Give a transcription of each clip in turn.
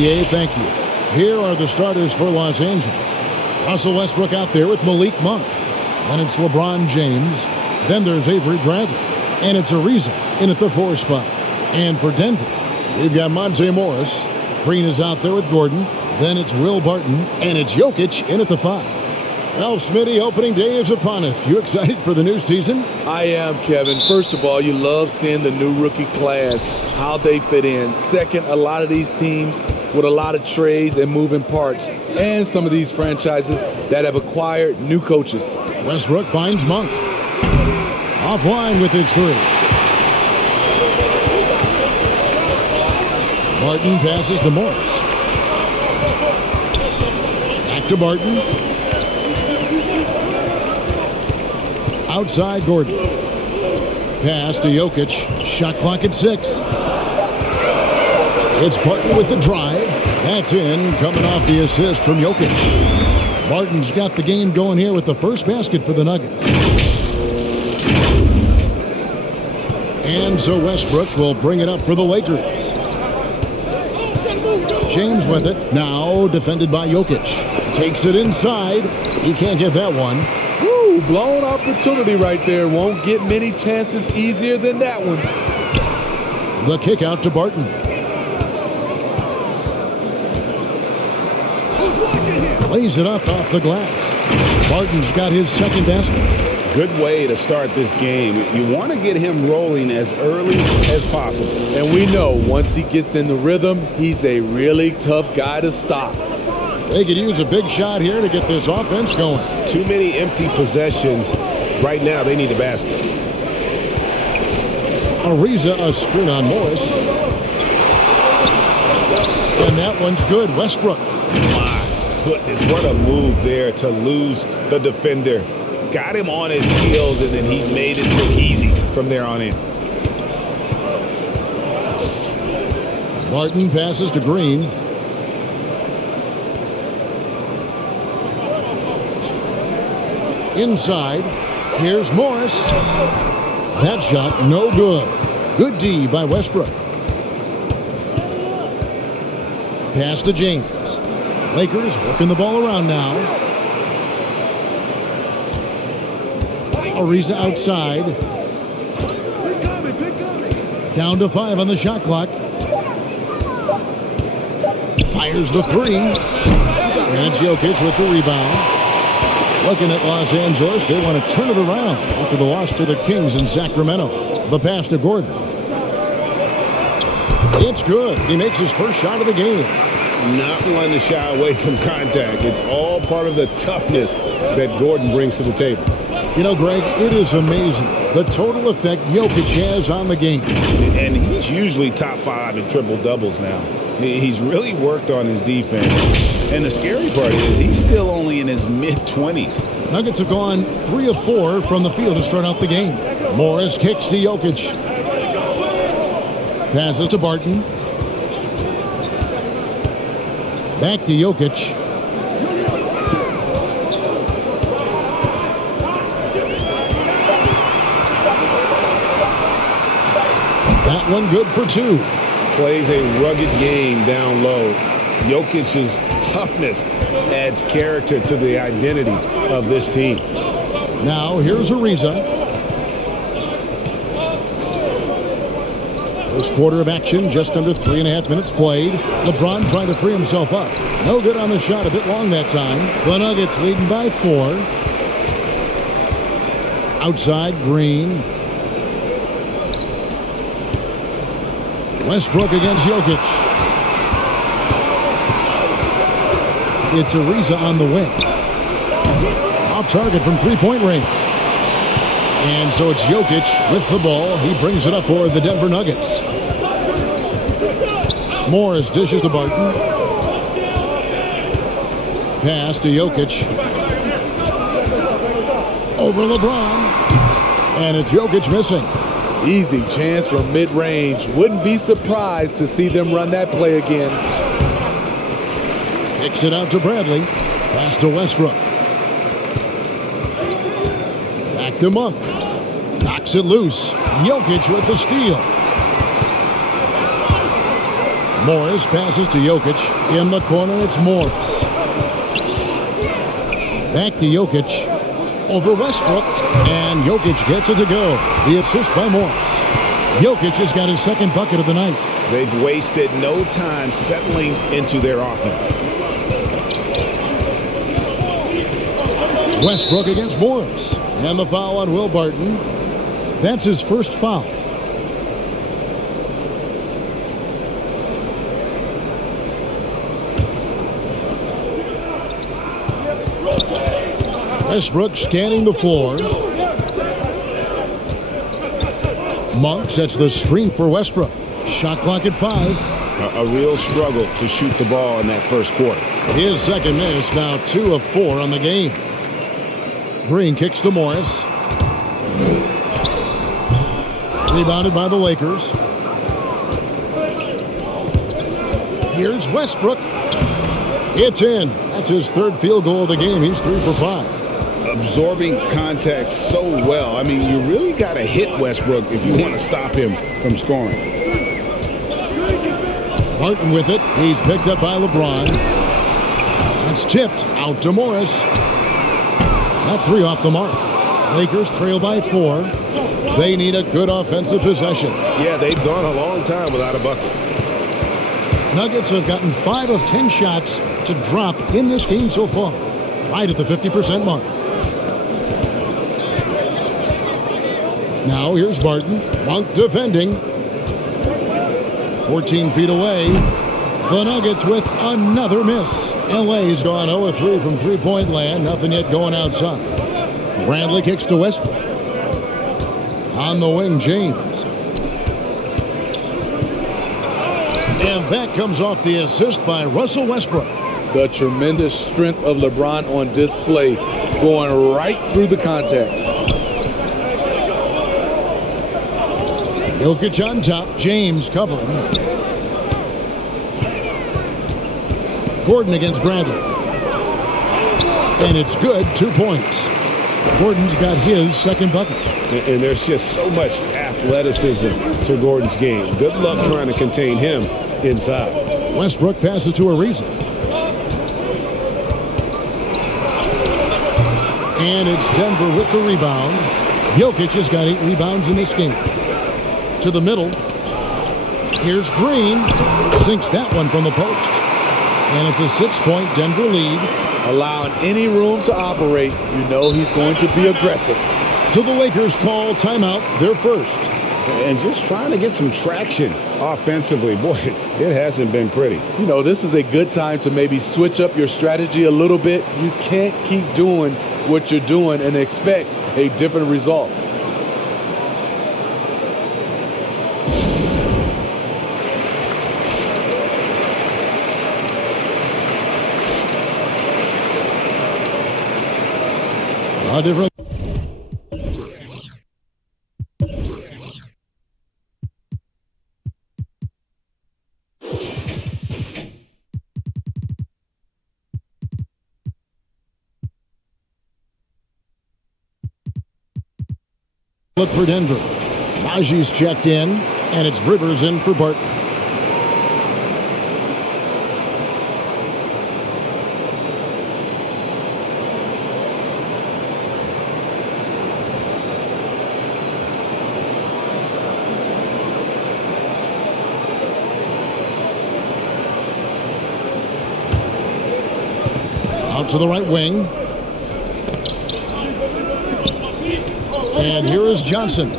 EA, thank you. Here are the starters for Los Angeles. Russell Westbrook out there with Malik Monk. Then it's LeBron James. Then there's Avery Bradley. And it's Ariza in at the 4 spot. And for Denver, we've got Monte Morris. Green is out there with Gordon. Then it's Will Barton. And it's Jokic in at the 5. Well, Smitty, opening day is upon us. You excited for the new season? I am, Kevin. First of all, you love seeing the new rookie class, how they fit in. Second, a lot of these teams with a lot of trades and moving parts. And some of these franchises that have acquired new coaches. Westbrook finds Monk. Offline with his 3. Barton passes to Morris. Back to Barton. Outside Gordon. Pass to Jokic. Shot clock at 6. It's Barton with the drive. That's in, coming off the assist from Jokic. Barton's got the game going here with the first basket for the Nuggets. And so Westbrook will bring it up for the Lakers. James with it. Now defended by Jokic. Takes it inside. He can't get that one. Woo, blown opportunity right there. Won't get many chances easier than that one. The kick out to Barton. Lays it up off the glass. Barton's got his second basket. Good way to start this game. You want to get him rolling as early as possible. And we know once he gets in the rhythm, he's a really tough guy to stop. They could use a big shot here to get this offense going. Too many empty possessions. Right now, they need a basket. Ariza, a sprint on Morris. And that one's good. Westbrook. My goodness, what a move there to lose the defender. Got him on his heels, and then he made it look easy from there on in. Barton passes to Green. Inside, here's Morris. That shot, no good. Good D by Westbrook. Pass to James. Lakers working the ball around now. Ariza outside. Down to 5 on the shot clock. Fires the 3. And Jokic with the rebound. Looking at Los Angeles, they want to turn it around after the loss to the Kings in Sacramento. The pass to Gordon. It's good. He makes his first shot of the game. Not one to shy away from contact. It's all part of the toughness that Gordon brings to the table. You know, Greg, it is amazing the total effect Jokic has on the game. And he's usually top 5 in triple-doubles now. He's really worked on his defense. And the scary part is he's still only in his mid-20s. Nuggets have gone 3 of 4 from the field to start out the game. Morris kicks to Jokic. Passes to Barton. Back to Jokic. That one good for 2. Plays a rugged game down low. Jokic's toughness adds character to the identity of this team. Now here's Ariza. First quarter of action, just under 3.5 minutes played. LeBron trying to free himself up. No good on the shot, a bit long that time. The Nuggets leading by 4. Outside, Green. Westbrook against Jokic. It's Ariza on the wing. Off target from three-point range. And so it's Jokic with the ball. He brings it up for the Denver Nuggets. Morris dishes to Barton. Pass to Jokic. Over LeBron. And it's Jokic missing. Easy chance from mid-range. Wouldn't be surprised to see them run that play again. Kicks it out to Bradley. Pass to Westbrook. Back to Monk. Knocks it loose. Jokic with the steal. Morris passes to Jokic. In the corner, it's Morris. Back to Jokic. Over Westbrook. And Jokic gets it to go. The assist by Morris. Jokic has got his second bucket of the night. They've wasted no time settling into their offense. Westbrook against Morris. And the foul on Will Barton. That's his first foul. Westbrook scanning the floor. Monk sets the screen for Westbrook. Shot clock at 5. A real struggle to shoot the ball in that first quarter. His second miss, now 2 of 4 on the game. Green kicks to Morris. Rebounded by the Lakers. Here's Westbrook. It's in. That's his third field goal of the game. He's 3 for 5. Absorbing contact so well. I mean, you really got to hit Westbrook if you want to stop him from scoring. Martin with it. He's picked up by LeBron. That's tipped out to Morris. That 3 off the mark. Lakers trail by 4. They need a good offensive possession. Yeah, they've gone a long time without a bucket. Nuggets have gotten 5 of 10 shots to drop in this game so far. Right at the 50% mark. Now here's Barton. Monk defending. 14 feet away. The Nuggets with another miss. LA's gone 0-3 from three-point land. Nothing yet going outside. Bradley kicks to Westbrook. On the wing, James. And that comes off the assist by Russell Westbrook. The tremendous strength of LeBron on display, going right through the contact. Jokic on top. James covering. Gordon against Bradley. And it's good. 2 points. Gordon's got his second bucket. And there's just so much athleticism to Gordon's game. Good luck trying to contain him inside. Westbrook passes to Ariza. And it's Denver with the rebound. Jokic has got 8 rebounds in this game. To the middle. Here's Green. Sinks that one from the post. And it's a 6-point Denver lead. Allowing any room to operate, you know he's going to be aggressive. So the Lakers call timeout, their first. And just trying to get some traction offensively. Boy, it hasn't been pretty. You know, this is a good time to maybe switch up your strategy a little bit. You can't keep doing what you're doing and expect a different result. A different. Look for Denver. Najee's checked in, and it's Rivers in for Barton. Out to the right wing. And here is Johnson.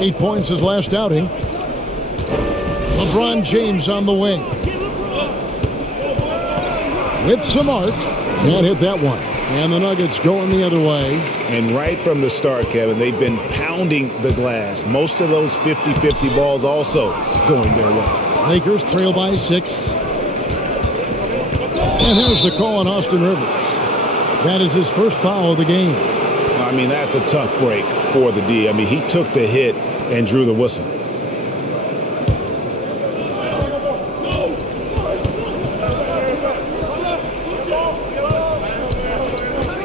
8 points his last outing. LeBron James on the wing. With some arc. Can't hit that one. And the Nuggets going the other way. And right from the start, Kevin, they've been pounding the glass. Most of those 50-50 balls also going their way. Lakers trail by 6. And there's the call on Austin Rivers. That is his first foul of the game. I mean, that's a tough break for the D. I mean, he took the hit and drew the whistle.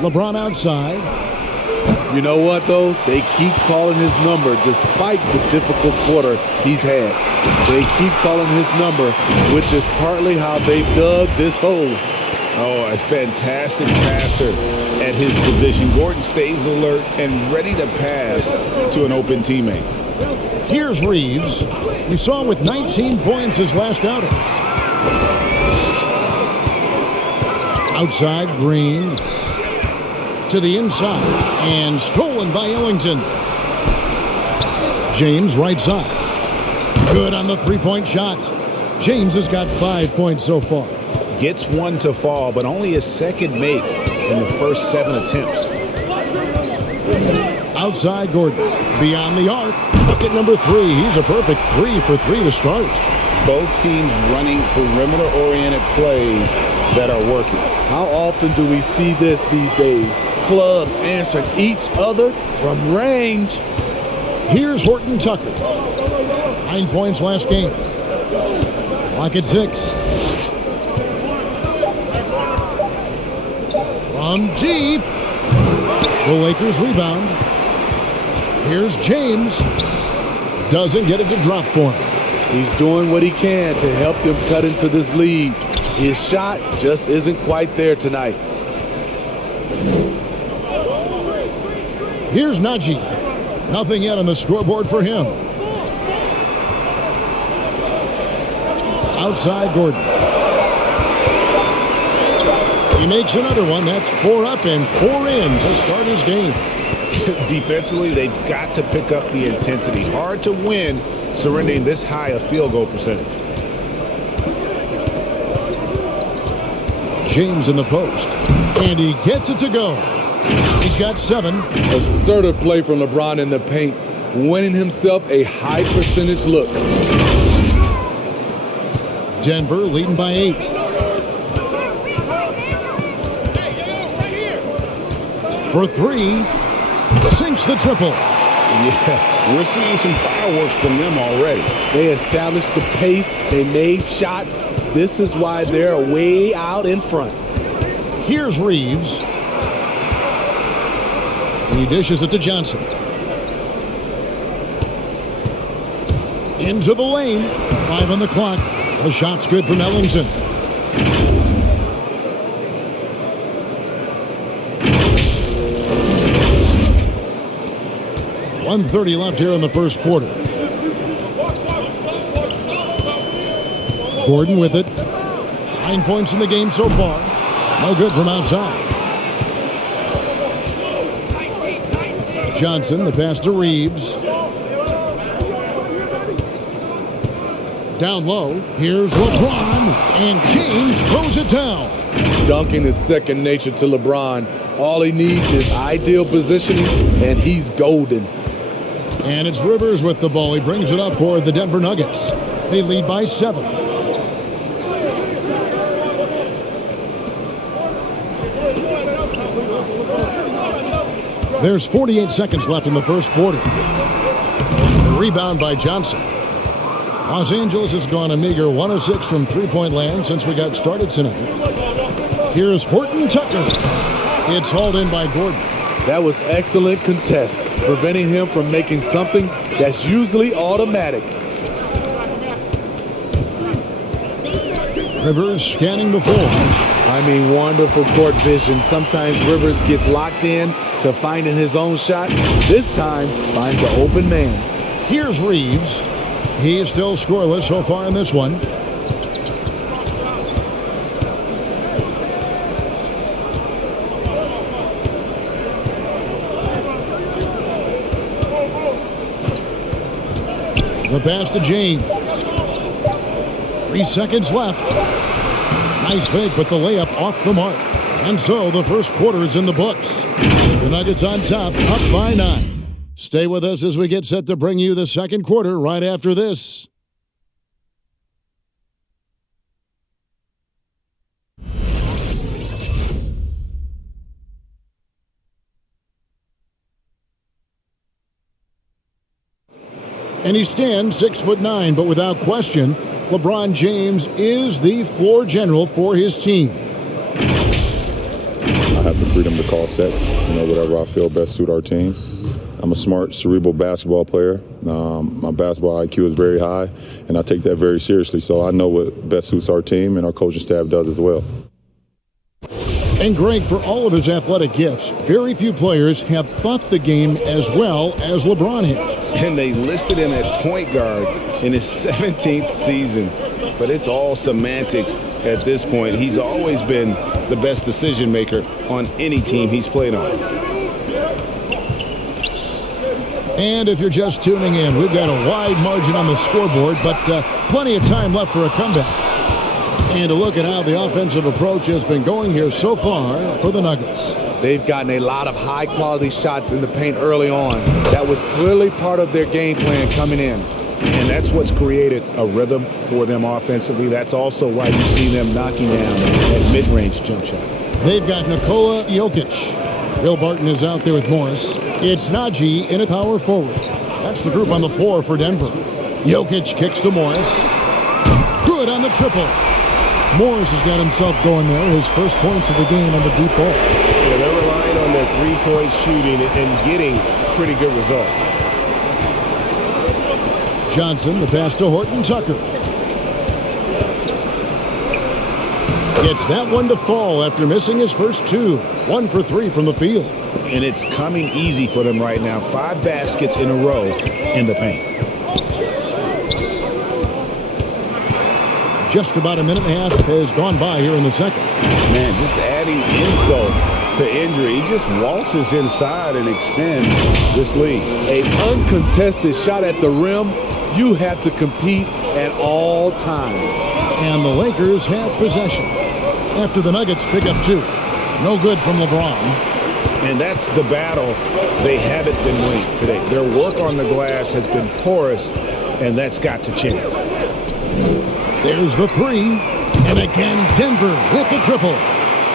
LeBron outside. You know what, though? They keep calling his number despite the difficult quarter he's had. They keep calling his number, which is partly how they've dug this hole. Oh, a fantastic passer at his position. Gordon stays alert and ready to pass to an open teammate. Here's Reeves. We saw him with 19 points his last outing. Outside, Green. To the inside. And stolen by Ellington. James right side. Good on the three-point shot. James has got 5 points so far. Gets one to fall, but only a second make in the first 7 attempts. Outside Gordon. Beyond the arc. Bucket number 3. He's a perfect 3 for 3 to start. Both teams running perimeter-oriented plays that are working. How often do we see this these days? Clubs answering each other from range. Here's Horton Tucker. 9 points last game. Clock at 6. From deep. The Lakers rebound. Here's James. Doesn't get it to drop for him. He's doing what he can to help them cut into this lead. His shot just isn't quite there tonight. Here's Najee. Nothing yet on the scoreboard for him. Outside Gordon. He makes another one. That's 4 up and 4 in to start his game. Defensively, they've got to pick up the intensity. Hard to win surrendering this high a field goal percentage. James in the post. And he gets it to go. He's got 7. Assertive play from LeBron in the paint, winning himself a high percentage look. Denver leading by 8. For 3. Sinks the triple. Yeah, we're seeing some fireworks from them already. They established the pace. They made shots. This is why they're way out in front. Here's Reeves. He dishes it to Johnson. Into the lane. 5 on the clock. The shot's good from Ellington. .130 left here in the first quarter. Gordon with it. 9 points in the game so far. No good from outside. Johnson, the pass to Reeves. Down low. Here's LeBron. And James throws it down. Dunking is second nature to LeBron. All he needs is ideal positioning, and he's golden. And it's Rivers with the ball. He brings it up for the Denver Nuggets. They lead by 7. There's 48 seconds left in the first quarter. Rebound by Johnson. Los Angeles has gone a meager 1 of 6 from three-point land since we got started tonight. Here's Horton Tucker. It's hauled in by Gordon. That was excellent contest, preventing him from making something that's usually automatic. Rivers scanning the floor. I mean, wonderful court vision. Sometimes Rivers gets locked in to finding his own shot. This time, finds the open man. Here's Reeves. He is still scoreless so far in this one. The pass to James. 3 seconds left. Nice fake, but the layup off the mark. And so the first quarter is in the books. The Nuggets on top, up by 9. Stay with us as we get set to bring you the second quarter right after this. And he stands 6'9", but without question, LeBron James is the floor general for his team. have the freedom to call sets, whatever I feel best suit our team. I'm a smart, cerebral basketball player. My basketball IQ is very high, and I take that very seriously. So I know what best suits our team, and our coaching staff does as well. And Greg, for all of his athletic gifts, very few players have thought the game as well as LeBron has. And they listed him at point guard in his 17th season. But it's all semantics at this point. He's always been the best decision maker on any team he's played on. And if you're just tuning in, we've got a wide margin on the scoreboard, but plenty of time left for a comeback. And a look at how the offensive approach has been going here so far for the Nuggets. They've gotten a lot of high-quality shots in the paint early on. That was clearly part of their game plan coming in. And that's what's created a rhythm for them offensively. That's also why you see them knocking down that mid-range jump shot. They've got Nikola Jokic. Bill Barton is out there with Morris. It's Najee in a power forward. That's the group on the floor for Denver. Jokic kicks to Morris. Good on the triple. Morris has got himself going there. His first points of the game on the deep ball. Yeah, they're relying on their three-point shooting and getting pretty good results. Johnson, the pass to Horton Tucker. Gets that one to fall after missing his first two. 1 for 3 from the field. And it's coming easy for them right now. 5 baskets in a row in the paint. Just about a minute and a half has gone by here in the second. Man, just adding insult to injury. He just waltzes inside and extends this lead. An uncontested shot at the rim. You have to compete at all times. And the Lakers have possession after the Nuggets pick up 2. No good from LeBron. And that's the battle they haven't been winning today. Their work on the glass has been porous, and that's got to change. There's the 3. And again, Denver with the triple.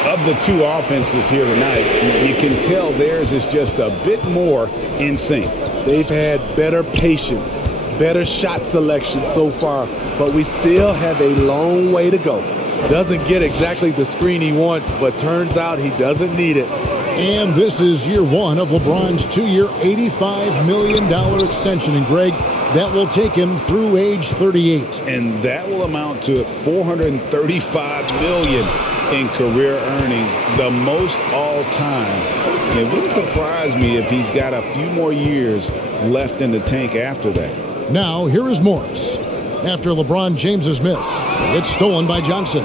Of the 2 offenses here tonight, you can tell theirs is just a bit more in sync. They've had better patience, better shot selection so far, but we still have a long way to go. Doesn't get exactly the screen he wants, but turns out he doesn't need it. And this is year 1 of LeBron's 2-year, $85 million extension. And Greg, that will take him through age 38. And that will amount to $435 million in career earnings, the most all time. It wouldn't surprise me if he's got a few more years left in the tank after that. Now, here is Morris. After LeBron James's miss, it's stolen by Johnson.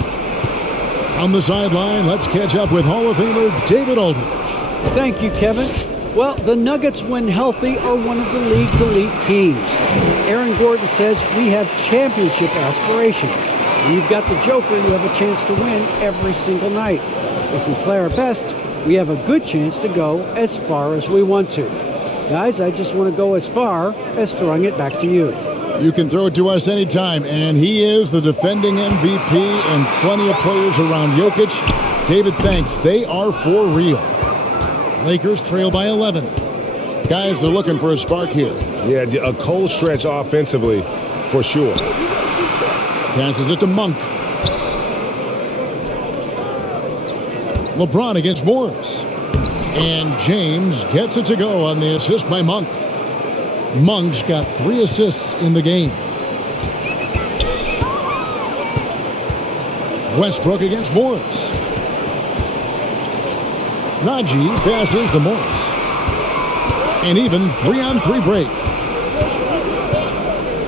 On the sideline, let's catch up with Hall of Famer David Aldridge. Thank you, Kevin. Well, the Nuggets, when healthy, are one of the league's elite teams. Aaron Gordon says we have championship aspirations. When you've got the Joker, you have a chance to win every single night. If we play our best, we have a good chance to go as far as we want to. Guys, I just want to go as far as throwing it back to you. You can throw it to us anytime, and he is the defending MVP and plenty of players around Jokic. David, thanks. They are for real. Lakers trail by 11. Guys, they're looking for a spark here. Yeah, a cold stretch offensively for sure. Passes it to Monk. LeBron against Morris. And James gets it to go on the assist by Monk. Monk's got 3 assists in the game. Westbrook against Morris. Najee passes to Morris. An even 3-on-3 break.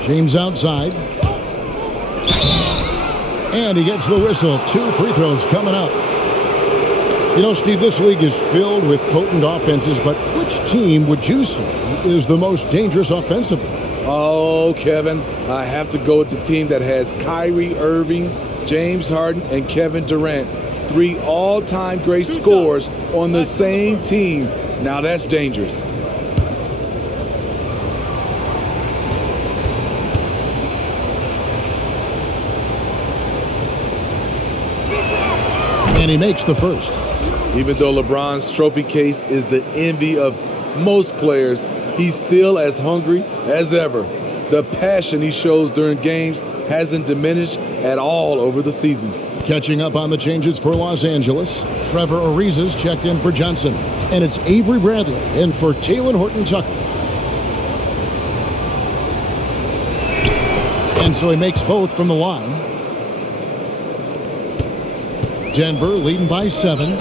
James outside. And he gets the whistle. 2 free throws coming up. You know, Steve, this league is filled with potent offenses, but which team would you say is the most dangerous offensively? Oh, Kevin, I have to go with the team that has Kyrie Irving, James Harden, and Kevin Durant. 3 all-time great scorers on the same team. Now that's dangerous. And he makes the first. Even though LeBron's trophy case is the envy of most players, he's still as hungry as ever. The passion he shows during games hasn't diminished at all over the seasons. Catching up on the changes for Los Angeles, Trevor Ariza's checked in for Johnson. And it's Avery Bradley in for Taylor Horton-Tucker. And so he makes both from the line. Denver leading by 7.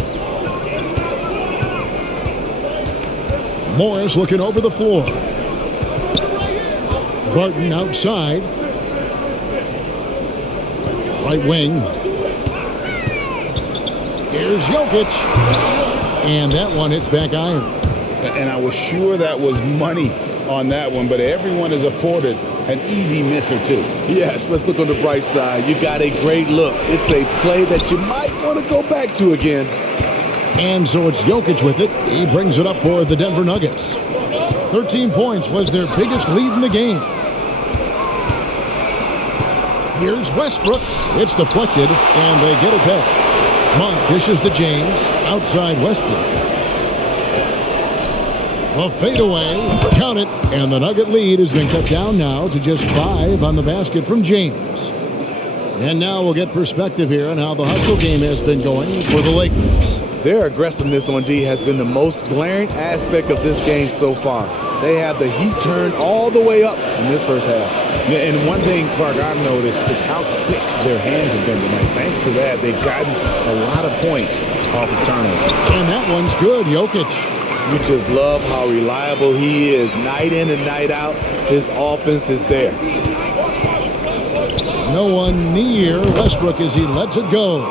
Morris looking over the floor. Barton outside. Right wing. Here's Jokic. And that one hits back iron. And I was sure that was money on that one, but everyone is afforded an easy miss or two. Yes, let's look on the bright side. You got a great look. It's a play that you might want to go back to again. And so it's Jokic with it. He brings it up for the Denver Nuggets. 13 points was their biggest lead in the game. Here's Westbrook. It's deflected, and they get it back. Monk dishes to James. Outside Westbrook. A fadeaway. Count it. And the Nugget lead has been cut down now to just 5 on the basket from James. And now we'll get perspective here on how the hustle game has been going for the Lakers. Their aggressiveness on D has been the most glaring aspect of this game so far. They have the heat turned all the way up in this first half. Yeah, and one thing, Clark, I've noticed is how quick their hands have been tonight. Thanks to that, they've gotten a lot of points off of turnovers. And that one's good, Jokic. You just love how reliable he is. Night in and night out, his offense is there. No one near Westbrook as he lets it go.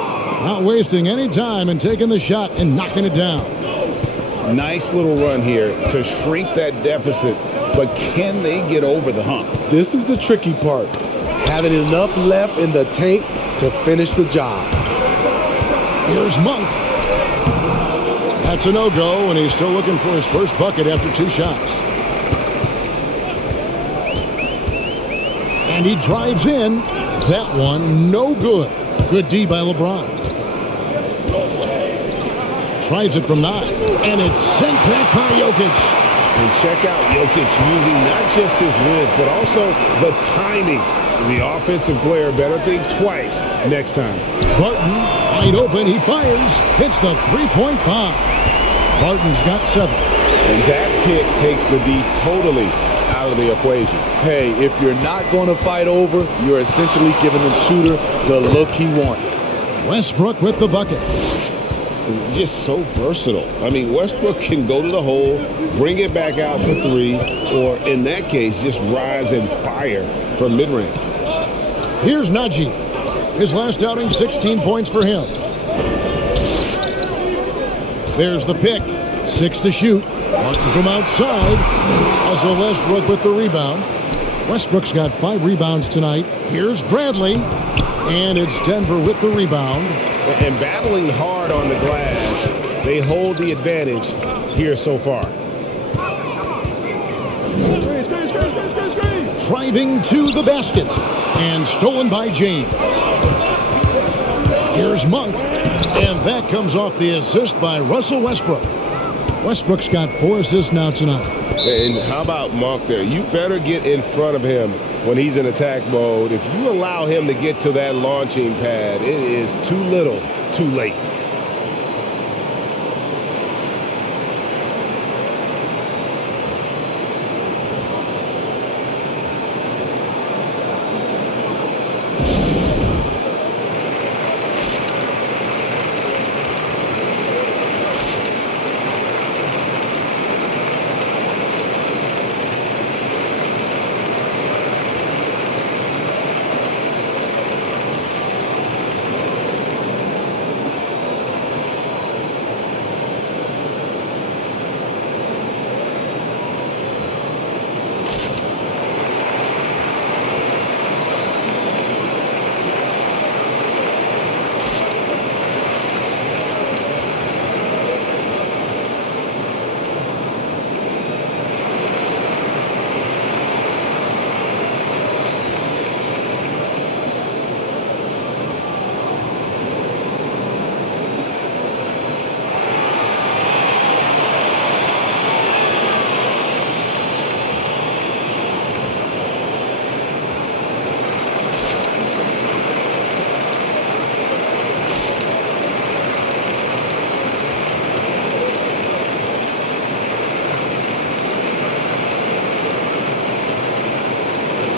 Not wasting any time and taking the shot and knocking it down. Nice little run here to shrink that deficit, but can they get over the hump? This is the tricky part. Having enough left in the tank to finish the job. Here's Monk. That's a no-go, and he's still looking for his first bucket after 2 shots. And he drives in. That one, no good. Good D by LeBron. Tries it from 9, and it's sent back by Jokic. And check out Jokic using not just his width, but also the timing. The offensive player better think twice next time. Barton, wide open, he fires. Hits the three-point bomb. Barton's got 7. And that pick takes the D totally out of the equation. Hey, if you're not going to fight over, you're essentially giving the shooter the look he wants. Westbrook with the bucket. Just so versatile. I mean, Westbrook can go to the hole, bring it back out for 3, or in that case, just rise and fire from mid-range. Here's Najee. His last outing, 16 points for him. There's the pick. 6 to shoot. Martin from outside. Also Westbrook with the rebound. Westbrook's got 5 rebounds tonight. Here's Bradley. And it's Denver with the rebound. And battling hard on the glass, they hold the advantage here so far. Driving to the basket. And stolen by James. Here's Monk. And that comes off the assist by Russell Westbrook. Westbrook's got 4 assists now tonight. And how about Monk there? You better get in front of him when he's in attack mode. If you allow him to get to that launching pad, it is too little, too late.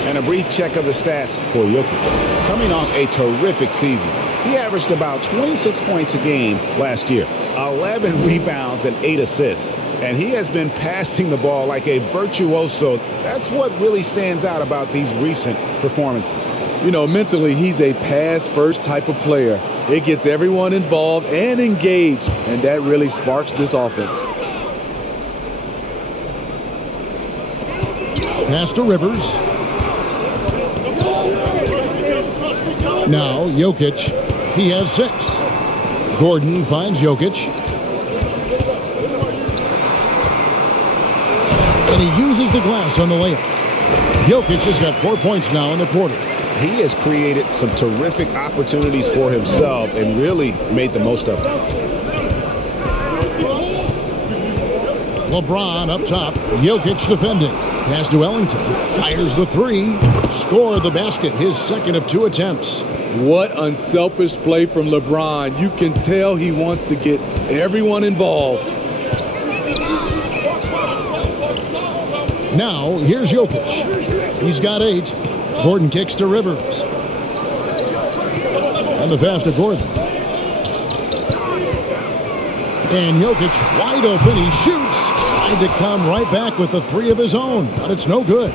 And a brief check of the stats for Jokic. Coming off a terrific season, he averaged about 26 points a game last year, 11 rebounds and 8 assists. And he has been passing the ball like a virtuoso. That's what really stands out about these recent performances. You know, mentally, he's a pass-first type of player. It gets everyone involved and engaged, and that really sparks this offense. Pass to Rivers. Now, Jokic. He has 6. Gordon finds Jokic. And he uses the glass on the layup. Jokic has got 4 points now in the quarter. He has created some terrific opportunities for himself and really made the most of them. LeBron up top. Jokic defending. Pass to Ellington. Fires the 3. Score the basket. His second of 2 attempts. What unselfish play from LeBron. You can tell he wants to get everyone involved. Now, here's Jokic. He's got 8. Gordon kicks to Rivers. And the pass to Gordon. And Jokic wide open. He shoots. Tried to come right back with the 3 of his own, but it's no good.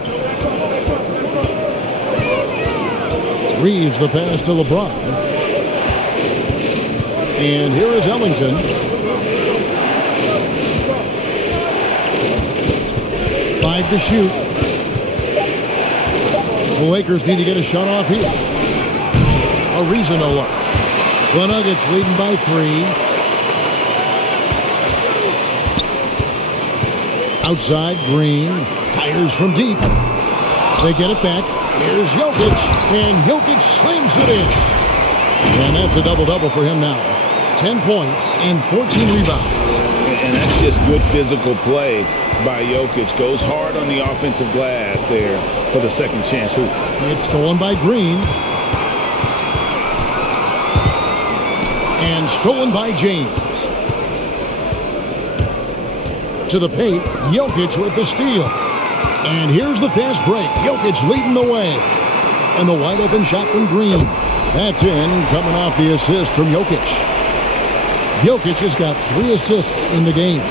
Reeves the pass to LeBron. And here is Ellington. Five to shoot. The Lakers need to get a shot off here. Ariza no luck. The Nuggets leading by 3. Outside, Green fires from deep. They get it back. Here's Jokic, and Jokic slams it in. And that's a double-double for him now. 10 points and 14 rebounds. And that's just good physical play by Jokic. Goes hard on the offensive glass there for the second chance hoop. It's stolen by Green. And stolen by James. To the paint, Jokic with the steal. And here's the fast break. Jokic leading the way. And the wide open shot from Green. That's in, coming off the assist from Jokic. Jokic has got 3 assists in the game.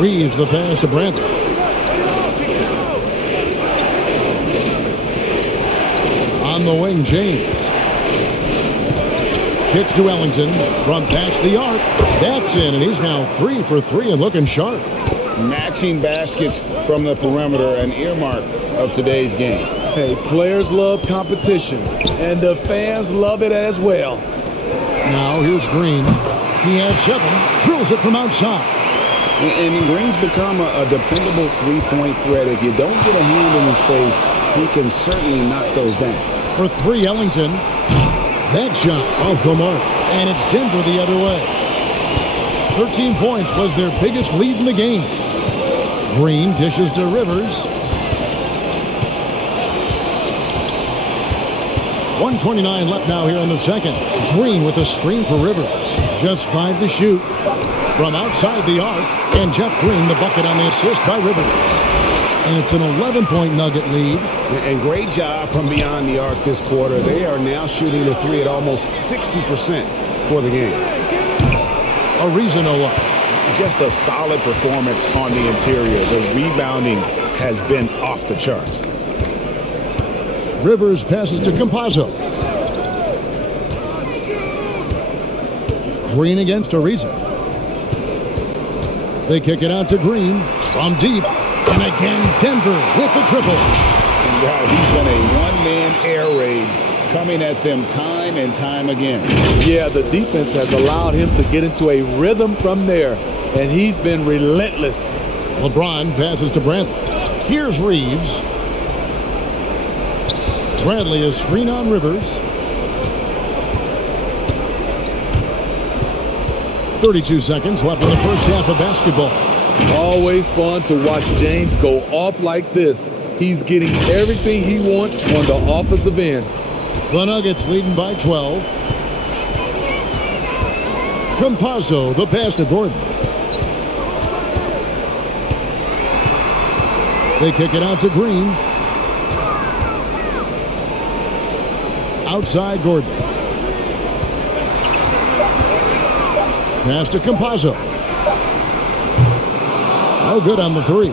Reeves the pass to Bradley. On the wing, James. Kicks to Ellington from past the arc. That's in, and he's now 3 for 3 and looking sharp. Matching baskets from the perimeter, an earmark of today's game. Hey, players love competition, and the fans love it as well. Now here's Green. He has 7. Drills it from outside. And Green's become a dependable three-point threat. If you don't get a hand in his face, he can certainly knock those down. For 3, Ellington. That shot off the mark, and it's Denver the other way. 13 points was their biggest lead in the game. Green dishes to Rivers. 1:29 left now here in the second. Green with a screen for Rivers. Just 5 to shoot. From outside the arc, and Jeff Green the bucket on the assist by Rivers. And it's an 11-point Nugget lead. And great job from beyond the arc this quarter. They are now shooting the 3 at almost 60% for the game. Ariza no luck. Just a solid performance on the interior. The rebounding has been off the charts. Rivers passes to Campazzo. Green against Ariza. They kick it out to Green from deep. And again, Denver with the triple. Wow, he's been a one-man air raid coming at them time and time again. Yeah, the defense has allowed him to get into a rhythm from there, and he's been relentless. LeBron passes to Bradley. Here's Reeves. Bradley is screen on Rivers. 32 seconds left in the first half of basketball. Always fun to watch James go off like this. He's getting everything he wants on the offensive end. The Nuggets leading by 12. Campazzo, the pass to Gordon. They kick it out to Green. Outside Gordon. Pass to Campazzo. No good on the three.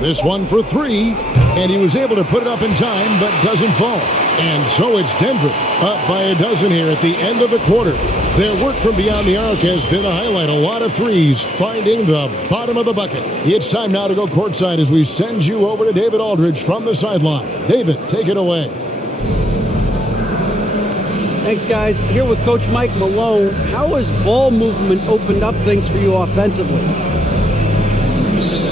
This one for three, and he was able to put it up in time, but doesn't fall. And so it's Denver up by a dozen here at the end of the quarter. Their work from beyond the arc has been a highlight. A lot of threes, finding the bottom of the bucket. It's time now to go courtside as we send you over to David Aldridge from the sideline. David, take it away. Thanks, guys. Here with Coach Mike Malone. How has ball movement opened up things for you offensively?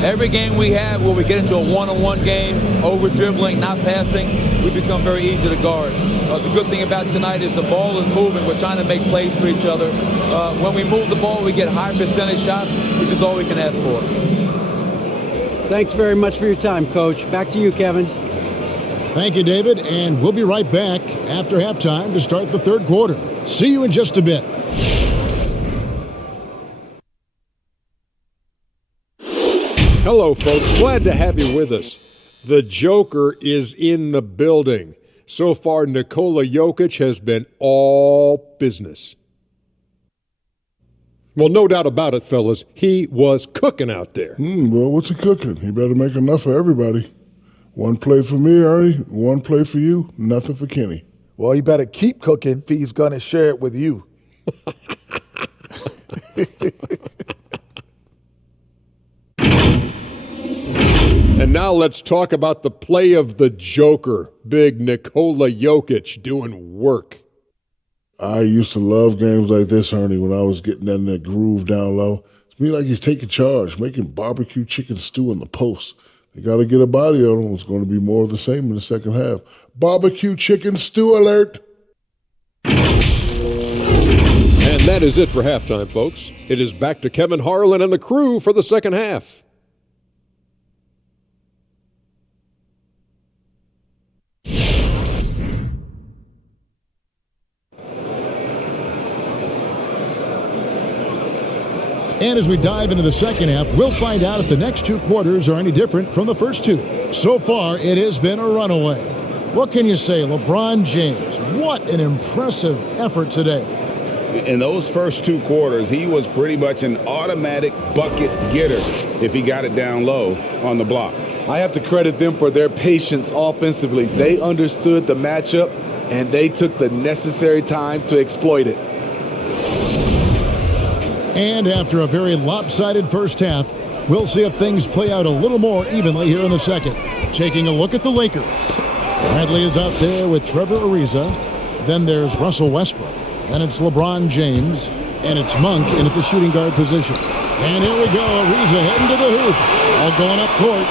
Every game we have where we get into a one-on-one game, over-dribbling, not passing, we become very easy to guard. The good thing about tonight is the ball is moving. We're trying to make plays for each other. When we move the ball, we get high percentage shots, which is all we can ask for. Thanks very much for your time, Coach. Back to you, Kevin. Thank you, David, and we'll be right back after halftime to start the third quarter. See you in just a bit. Hello, folks. Glad to have you with us. The Joker is in the building. So far, Nikola Jokic has been all business. Well, no doubt about it, fellas. He was cooking out there. Well, what's he cooking? He better make enough for everybody. One play for me, Ernie. One play for you. Nothing for Kenny. Well, you better keep cooking if he's going to share it with you. And now let's talk about the play of the Joker. Big Nikola Jokic doing work. I used to love games like this, Ernie, when I was getting in that groove down low. It's me like he's taking charge, making barbecue chicken stew in the post. They got to get a body on him. It's going to be more of the same in the second half. Barbecue chicken stew alert. And that is it for halftime, folks. It is back to Kevin Harlan and the crew for the second half. And as we dive into the second half, we'll find out if the next two quarters are any different from the first two. So far, it has been a runaway. What can you say, LeBron James? What an impressive effort today. In those first two quarters, he was pretty much an automatic bucket getter if he got it down low on the block. I have to credit them for their patience offensively. They understood the matchup, and they took the necessary time to exploit it. And after a very lopsided first half, we'll see if things play out a little more evenly here in the second. Taking a look at the Lakers. Bradley is out there with Trevor Ariza. Then there's Russell Westbrook. Then it's LeBron James. And it's Monk in at the shooting guard position. And here we go. Ariza heading to the hoop. All going up court.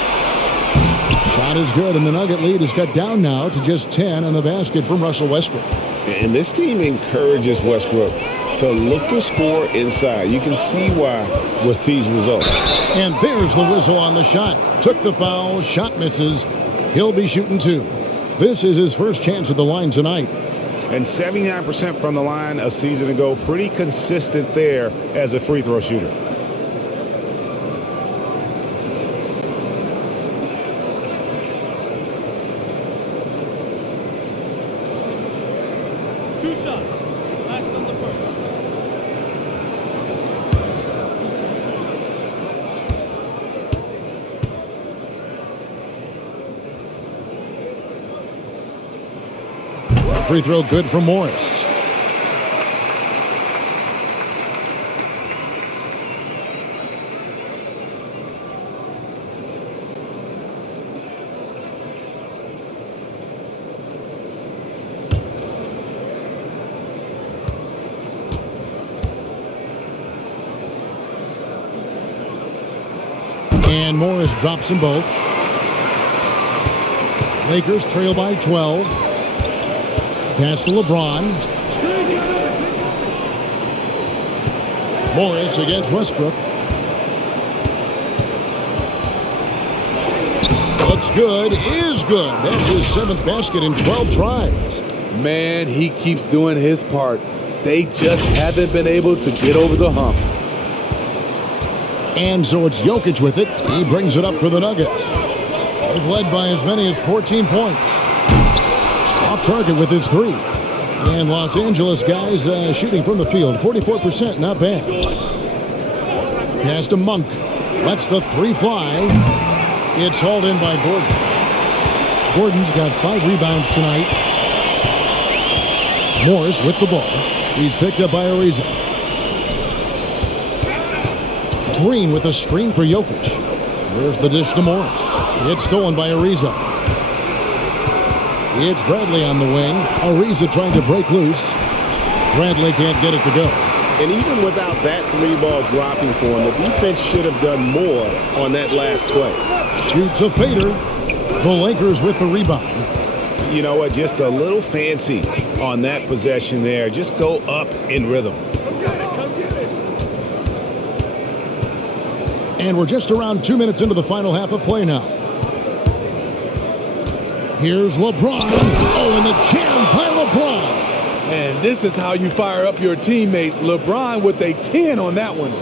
Shot is good, and the Nugget lead is cut down now to just 10 on the basket from Russell Westbrook. And this team encourages Westbrook to look to score inside. You can see why with these results. And there's the whistle on the shot. Took the foul, shot misses. He'll be shooting two. This is his first chance at the line tonight. And 79% from the line a season ago. Pretty consistent there as a free throw shooter. Two shots. Last on the first. Free throw good for Morris. And Morris drops them both. Lakers trail by 12. Pass to LeBron. Morris against Westbrook. Looks good, is good. That's his 7th basket in 12 tries. Man, he keeps doing his part. They just haven't been able to get over the hump. And so it's Jokic with it. He brings it up for the Nuggets. They've led by as many as 14 points. Off target with his three. And Los Angeles guys shooting from the field. 44%, not bad. Pass to Monk. Lets the three fly. It's hauled in by Gordon. Gordon's got 5 rebounds tonight. Morris with the ball. He's picked up by Ariza. Green with a screen for Jokic. There's the dish to Morris. It's stolen by Ariza. It's Bradley on the wing. Ariza trying to break loose. Bradley can't get it to go. And even without that 3-ball dropping for him, the defense should have done more on that last play. Shoots a fader. The Lakers with the rebound. You know what? Just a little fancy on that possession there. Just go up in rhythm. And we're just around 2 minutes into the final half of play now. Here's LeBron. Oh, and the jam by LeBron. And this is how you fire up your teammates. LeBron with a 10 on that one.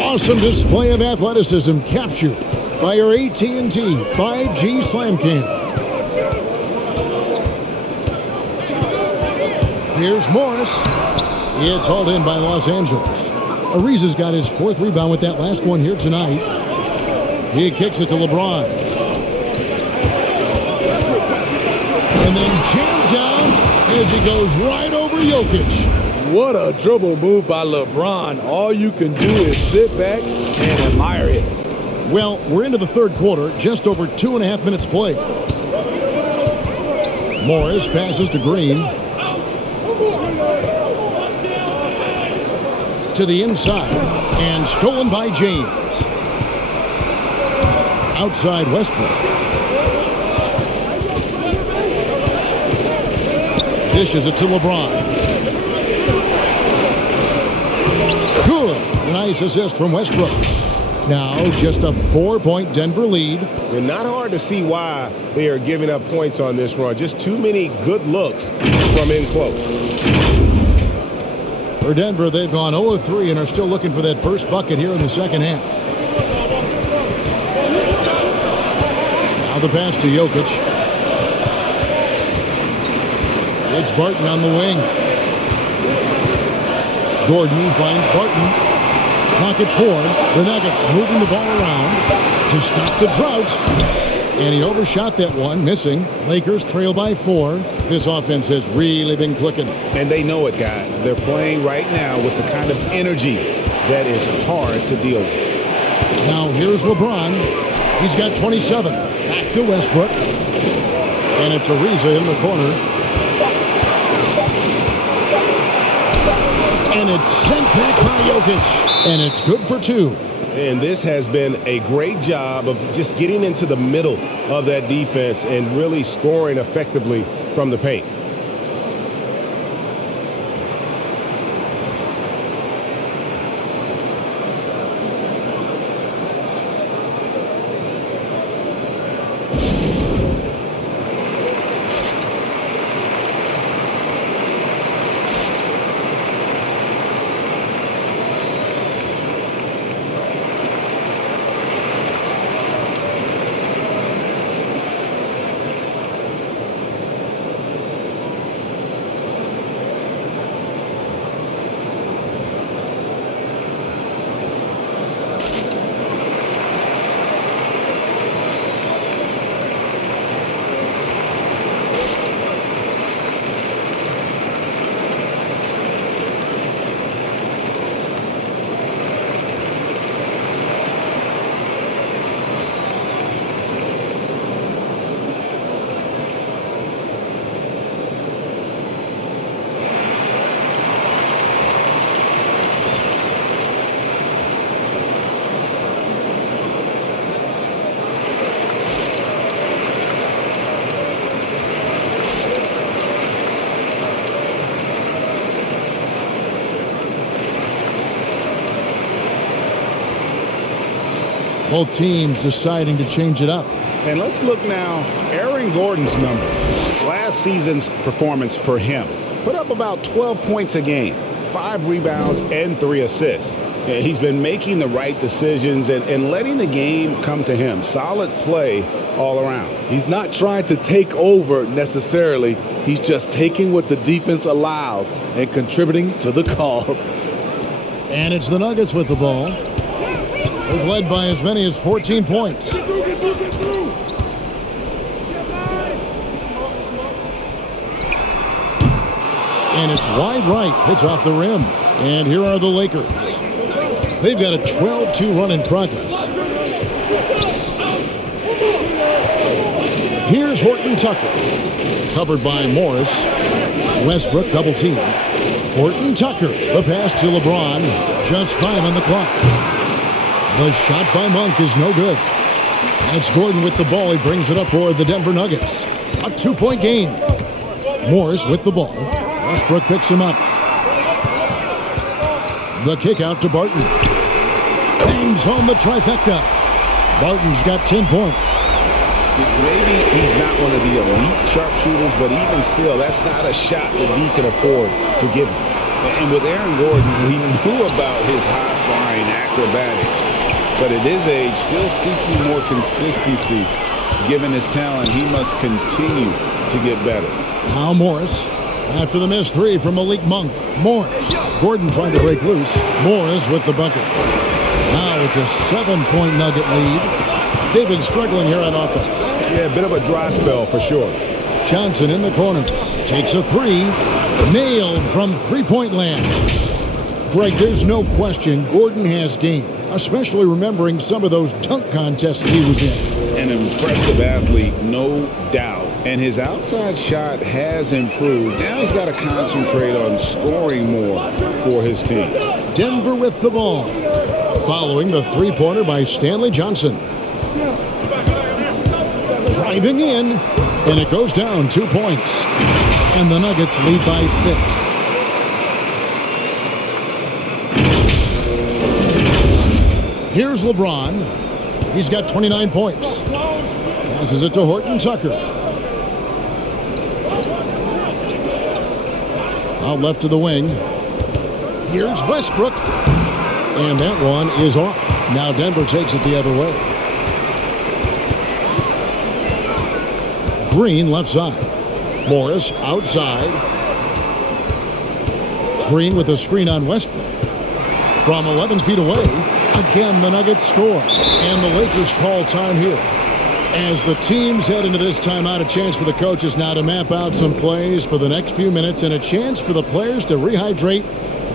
Awesome display of athleticism captured by your AT&T 5G Slam Cam. Here's Morris. It's hauled in by Los Angeles. Ariza's got his 4th rebound with that last one here tonight. He kicks it to LeBron. And then jammed down as he goes right over Jokic. What a dribble move by LeBron. All you can do is sit back and admire it. Well, we're into the third quarter, just over 2.5 minutes played. Morris passes to Green. To the inside, and stolen by James. Outside Westbrook. Dishes it to LeBron. Good. Nice assist from Westbrook. Now just a 4-point Denver lead. And not hard to see why they are giving up points on this run. Just too many good looks from in close. For Denver, they've gone 0-3 and are still looking for that first bucket here in the second half. Now the pass to Jokic. It's Barton on the wing. Gordon finds Barton. Pocket 4. The Nuggets moving the ball around to stop the drought. And he overshot that one, missing. Lakers trail by 4. This offense has really been clicking. And they know it, guys. They're playing right now with the kind of energy that is hard to deal with. Now here's LeBron. He's got 27. Back to Westbrook. And it's Ariza in the corner. And it's sent back by Jokic. And it's good for 2. And this has been a great job of just getting into the middle of that defense and really scoring effectively from the paint. Both teams deciding to change it up. And let's look now, Aaron Gordon's numbers. Last season's performance for him. put up about 12 points a game, 5 rebounds, and 3 assists. And he's been making the right decisions and letting the game come to him. Solid play all around. He's not trying to take over necessarily. He's just taking what the defense allows and contributing to the cause. And it's the Nuggets with the ball. They've led by as many as 14 points. And it's wide right. Hits off the rim. And here are the Lakers. They've got a 12-2 run in progress. Here's Horton Tucker. Covered by Morris. Westbrook double team. Horton Tucker. The pass to LeBron. Just 5 on the clock. The shot by Monk is no good. That's Gordon with the ball. He brings it up for the Denver Nuggets. A 2-point game. Morris with the ball. Westbrook picks him up. The kick out to Barton. Bangs home the trifecta. Barton's got 10 points. Maybe he's not one of the elite sharpshooters, but even still, that's not a shot that he can afford to give him. And with Aaron Gordon, we knew about his high-flying acrobatics, but at his age, still seeking more consistency. Given his talent, he must continue to get better. Now Morris. After the missed 3 from Malik Monk. Morris. Gordon trying to break loose. Morris with the bucket. Now it's a 7-point Nugget lead. They've been struggling here on offense. Yeah, a bit of a dry spell for sure. Johnson in the corner. Takes a 3. Nailed from three-point land. Greg, there's no question Gordon has game, especially remembering some of those dunk contests he was in. An impressive athlete, no doubt. And his outside shot has improved. Now he's got to concentrate on scoring more for his team. Denver with the ball. Following the three-pointer by Stanley Johnson. Driving in, and it goes down 2 points. And the Nuggets lead by 6. Here's LeBron. He's got 29 points. Passes it to Horton Tucker. Out left to the wing. Here's Westbrook. And that one is off. Now Denver takes it the other way. Green left side. Morris outside. Green with a screen on Westbrook. From 11 feet away, again the Nuggets score. And the Lakers call time here. As the teams head into this timeout, a chance for the coaches now to map out some plays for the next few minutes and a chance for the players to rehydrate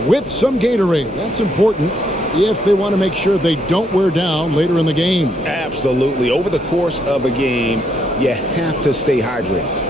with some Gatorade. That's important if they want to make sure they don't wear down later in the game. Absolutely. Over the course of a game, you have to stay hydrated.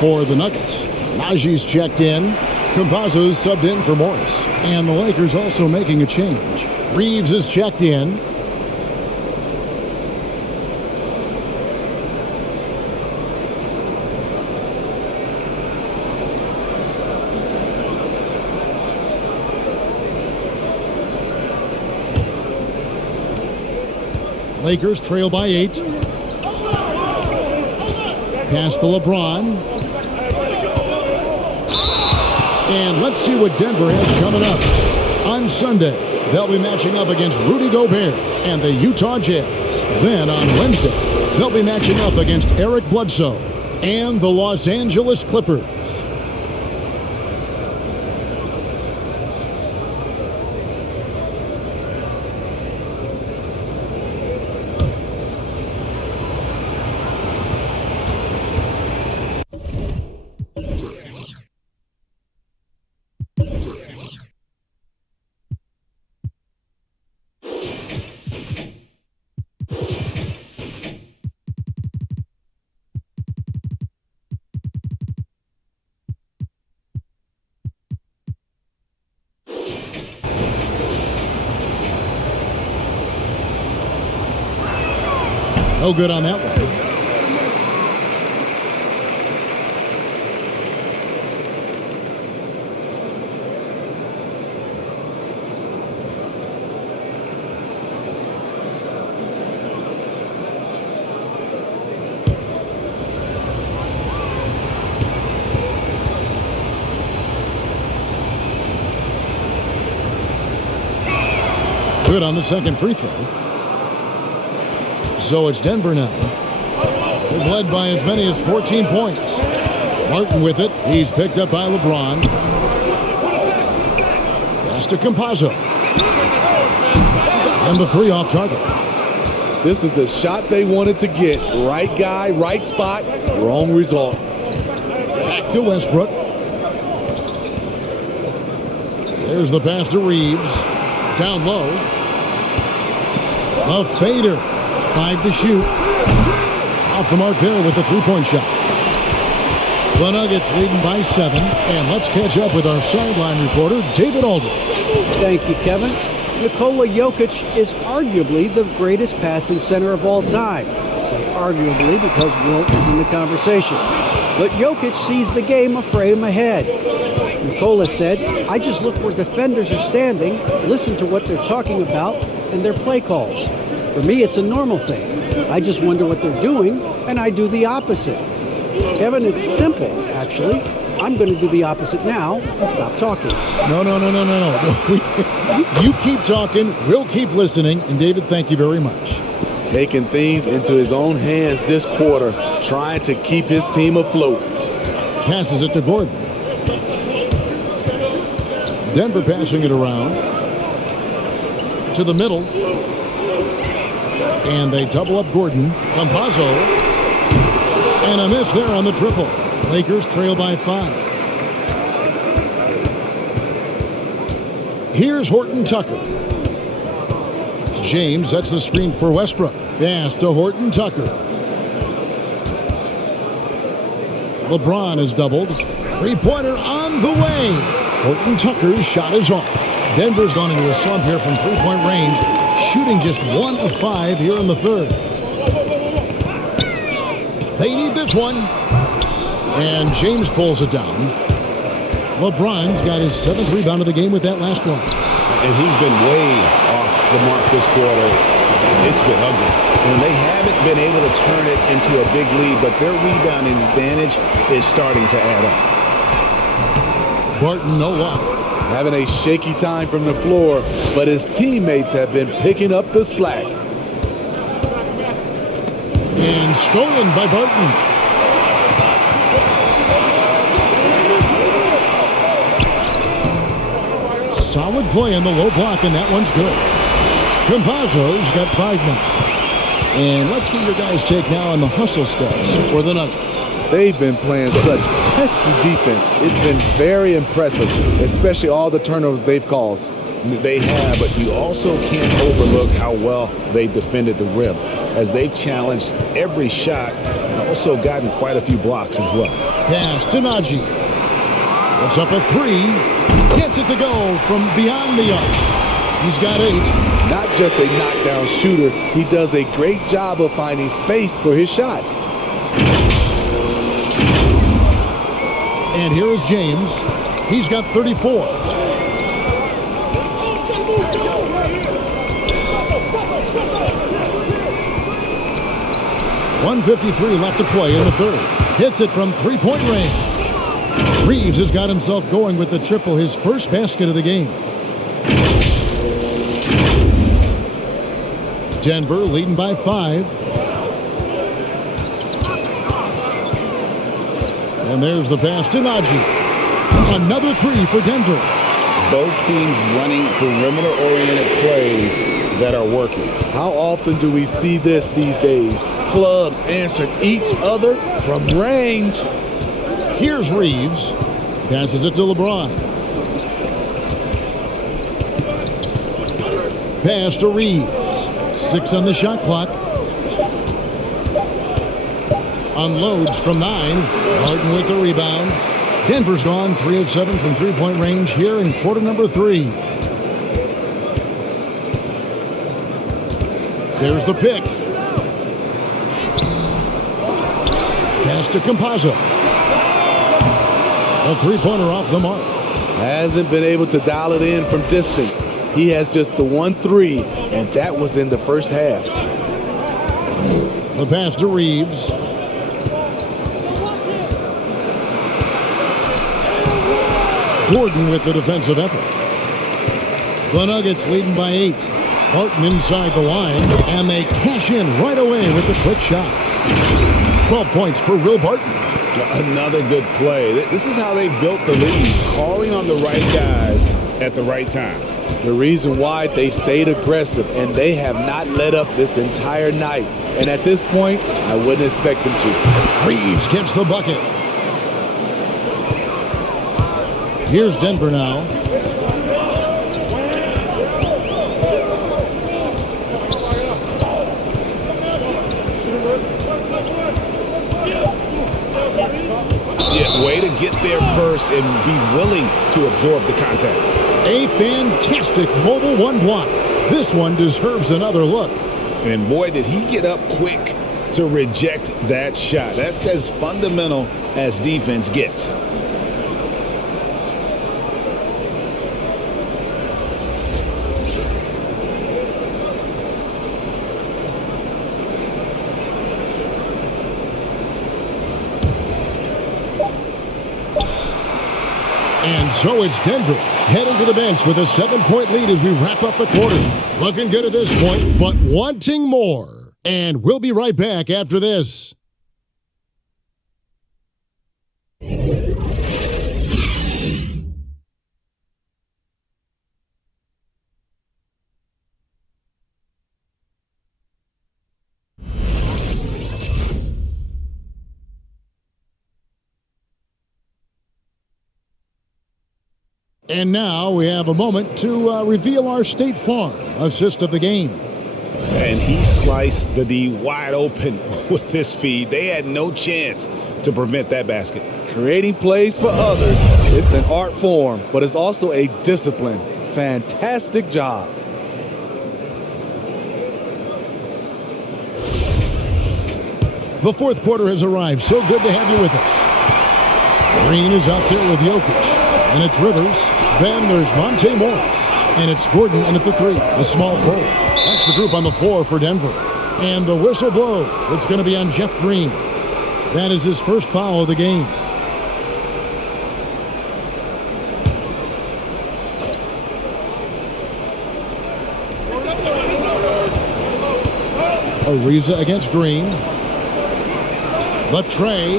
For the Nuggets, Najee's checked in. Campazzo's subbed in for Morris. And the Lakers also making a change. Reeves is checked in. Lakers trail by 8. Pass to LeBron. And let's see what Denver has coming up. Sunday, they'll be matching up against Rudy Gobert and the Utah Jazz. Then on Wednesday, they'll be matching up against Eric Bledsoe and the Los Angeles Clippers. No good on that one. Good on the second free throw. So it's Denver now. They've led by as many as 14 points. Martin with it. He's picked up by LeBron. Pass to Campazzo. And the three off target. This is the shot they wanted to get. Right guy, right spot, wrong result. Back to Westbrook. There's the pass to Reeves. Down low. A fader. 5 to shoot. Off the mark there with the three-point shot. The Nuggets leading by 7. And let's catch up with our sideline reporter, David Aldridge. Thank you, Kevin. Nikola Jokic is arguably the greatest passing center of all time. I say arguably because Wilt is in the conversation. But Jokic sees the game a frame ahead. Nikola said, I just look where defenders are standing, listen to what they're talking about, and their play calls. For me, it's a normal thing. I just wonder what they're doing, and I do the opposite. Kevin, it's simple, actually. I'm going to do the opposite now and stop talking. No. You keep talking, we'll keep listening, and David, thank you very much. Taking things into his own hands this quarter, trying to keep his team afloat. Passes it to Gordon. Denver passing it around to the middle. And they double up Gordon. Campazzo. And a miss there on the triple. Lakers trail by 5. Here's Horton Tucker. James sets the screen for Westbrook. Pass to Horton Tucker. LeBron is doubled. Three-pointer on the way. Horton Tucker's shot is off. Denver's gone into a slump here from three-point range, shooting just 1 of 5 here in the third. They need this one. And James pulls it down. LeBron's got his 7th rebound of the game with that last one. And he's been way off the mark this quarter. It's been ugly. And they haven't been able to turn it into a big lead, but their rebounding advantage is starting to add up. Barton, no luck. Having a shaky time from the floor, but his teammates have been picking up the slack. And stolen by Barton. Solid play in the low block, and that one's good. Campazzo's got 5 now. And let's get your guys' take now on the hustle steps for the Nuggets. They've been playing such pesky defense. It's been very impressive, especially all the turnovers they've caused. They have, but you also can't overlook how well they've defended the rim, as they've challenged every shot and also gotten quite a few blocks as well. Pass to Najee. Puts up a 3. Gets it to go from beyond the arc. He's got 8. Not just a knockdown shooter, he does a great job of finding space for his shot. And here is James. He's got 34. .153 left to play in the third. Hits it from three-point range. Reeves has got himself going with the triple, his first basket of the game. Denver leading by 5. And there's the pass to Najee. Another 3 for Denver. Both teams running perimeter-oriented plays that are working. How often do we see this these days? Clubs answering each other from range. Here's Reeves. Passes it to LeBron. Pass to Reeves. 6 on the shot clock. Unloads from 9. Harden with the rebound. Denver's gone 3 of 7 from three-point range here in quarter number 3. There's the pick. Pass to Campazzo. A three-pointer off the mark. Hasn't been able to dial it in from distance. He has just the 1-3, and that was in the first half. The pass to Reeves. Gordon with the defensive effort. The Nuggets leading by 8. Barton inside the line, and they cash in right away with the quick shot. 12 points for Will Barton. Another good play. This is how they built the lead, calling on the right guys at the right time. The reason why they've stayed aggressive, and they have not let up this entire night. And at this point, I wouldn't expect them to. Reeves gets the bucket. Here's Denver now. Yeah, way to get there first and be willing to absorb the contact. A fantastic mobile one block. This one deserves another look. And boy, did he get up quick to reject that shot. That's as fundamental as defense gets. And so it's Denver heading to the bench with a 7-point lead as we wrap up the quarter. Looking good at this point, but wanting more. And we'll be right back after this. And now we have a moment to reveal our State Farm assist of the game. And he sliced the D wide open with this feed. They had no chance to prevent that basket. Creating plays for others. It's an art form, but it's also a discipline. Fantastic job. The fourth quarter has arrived. So good to have you with us. Green is out there with Jokic. And it's Rivers. Then there's Monte Morris. And it's Gordon in at the 3. A small forward. That's the group on the floor for Denver. And the whistle blows. It's going to be on Jeff Green. That is his first foul of the game. Ariza against Green. Latre.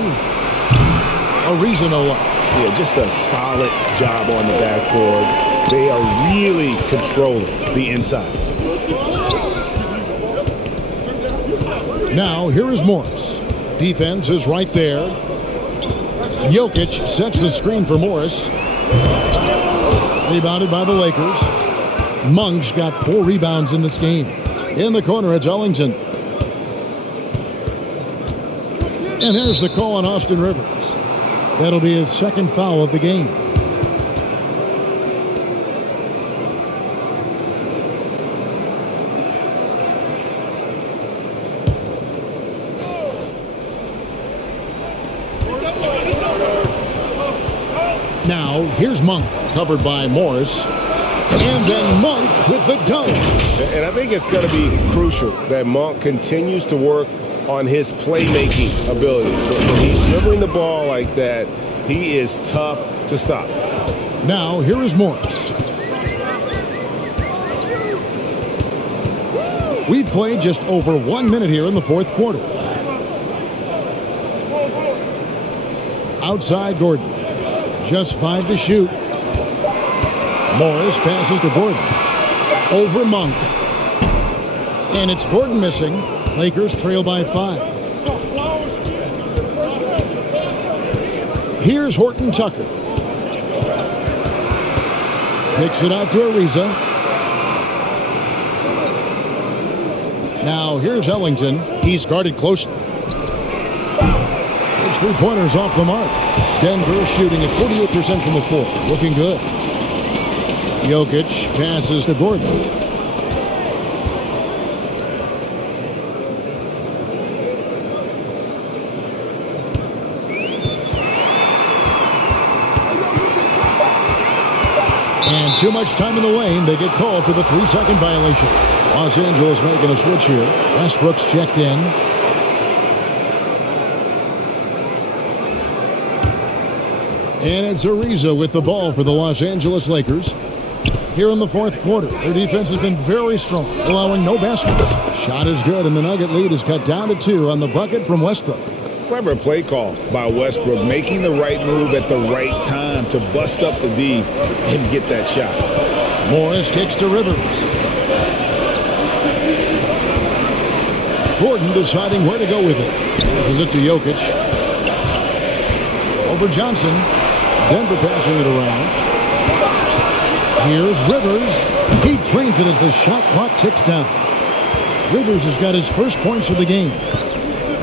Ariza no look. Yeah, just a solid job on the backboard. They are really controlling the inside. Now, here is Morris. Defense is right there. Jokic sets the screen for Morris. Rebounded by the Lakers. Monk's got 4 rebounds in this game. In the corner, it's Ellington. And there's the call on Austin Rivers. That'll be his second foul of the game. Now, here's Monk, covered by Morris. And then Monk with the dunk. And I think it's going to be crucial that Monk continues to work on his playmaking ability. When he's dribbling the ball like that, he is tough to stop. Now, here is Morris. We've played just over 1 minute here in the fourth quarter. Outside Gordon. Just 5 to shoot. Morris passes to Gordon. Over Monk. And it's Gordon missing. Lakers trail by 5. Here's Horton Tucker. Kicks it out to Ariza. Now here's Ellington. He's guarded closely. His three-pointers off the mark. Denver shooting at 48% from the floor. Looking good. Jokic passes to Gordon. And too much time in the lane. They get called for the 3-second violation. Los Angeles making a switch here. Westbrook's checked in. And it's Ariza with the ball for the Los Angeles Lakers. Here in the fourth quarter, their defense has been very strong, allowing no baskets. Shot is good, and the Nugget lead is cut down to 2 on the bucket from Westbrook. Clever play call by Westbrook, making the right move at the right time to bust up the D and get that shot. Morris kicks to Rivers. Gordon deciding where to go with it. This is it to Jokic. Over Johnson. Denver passing it around. Here's Rivers. He trains it as the shot clock ticks down. Rivers has got his first points of the game.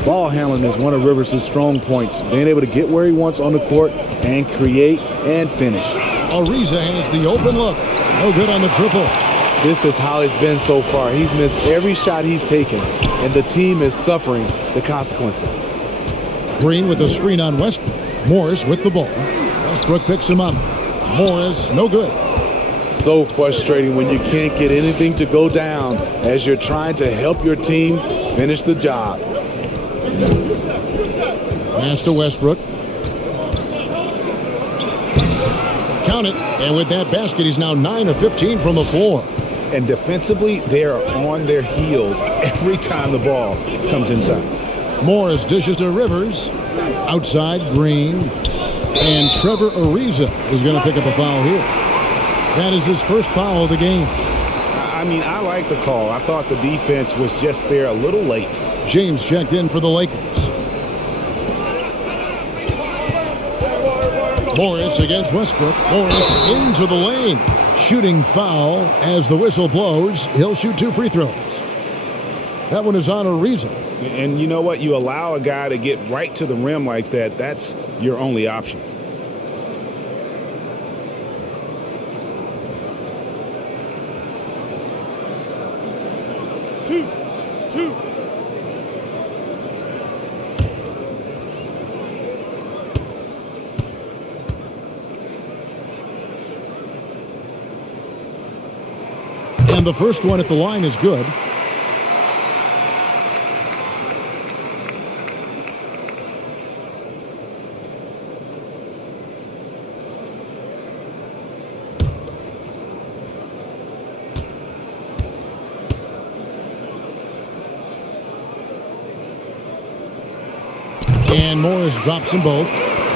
Ball handling is one of Rivers' strong points. Being able to get where he wants on the court and create and finish. Ariza has the open look. No good on the triple. This is how it's been so far. He's missed every shot he's taken, and the team is suffering the consequences. Green with a screen on Westbrook. Morris with the ball. Westbrook picks him up. Morris, no good. So frustrating when you can't get anything to go down as you're trying to help your team finish the job. Pass to Westbrook. Count it. And with that basket, he's now 9 of 15 from the floor. And defensively, they are on their heels every time the ball comes inside. Morris dishes to Rivers. Outside, Green. And Trevor Ariza is going to pick up a foul here. That is his first foul of the game. I mean, I like the call. I thought the defense was just there a little late. James checked in for the Lakers. Morris against Westbrook. Morris into the lane. Shooting foul as the whistle blows. He'll shoot 2 free throws. That one is on Ariza. And you know what? You allow a guy to get right to the rim like that. That's your only option. Two. And the first one at the line is good. And Morris drops them both.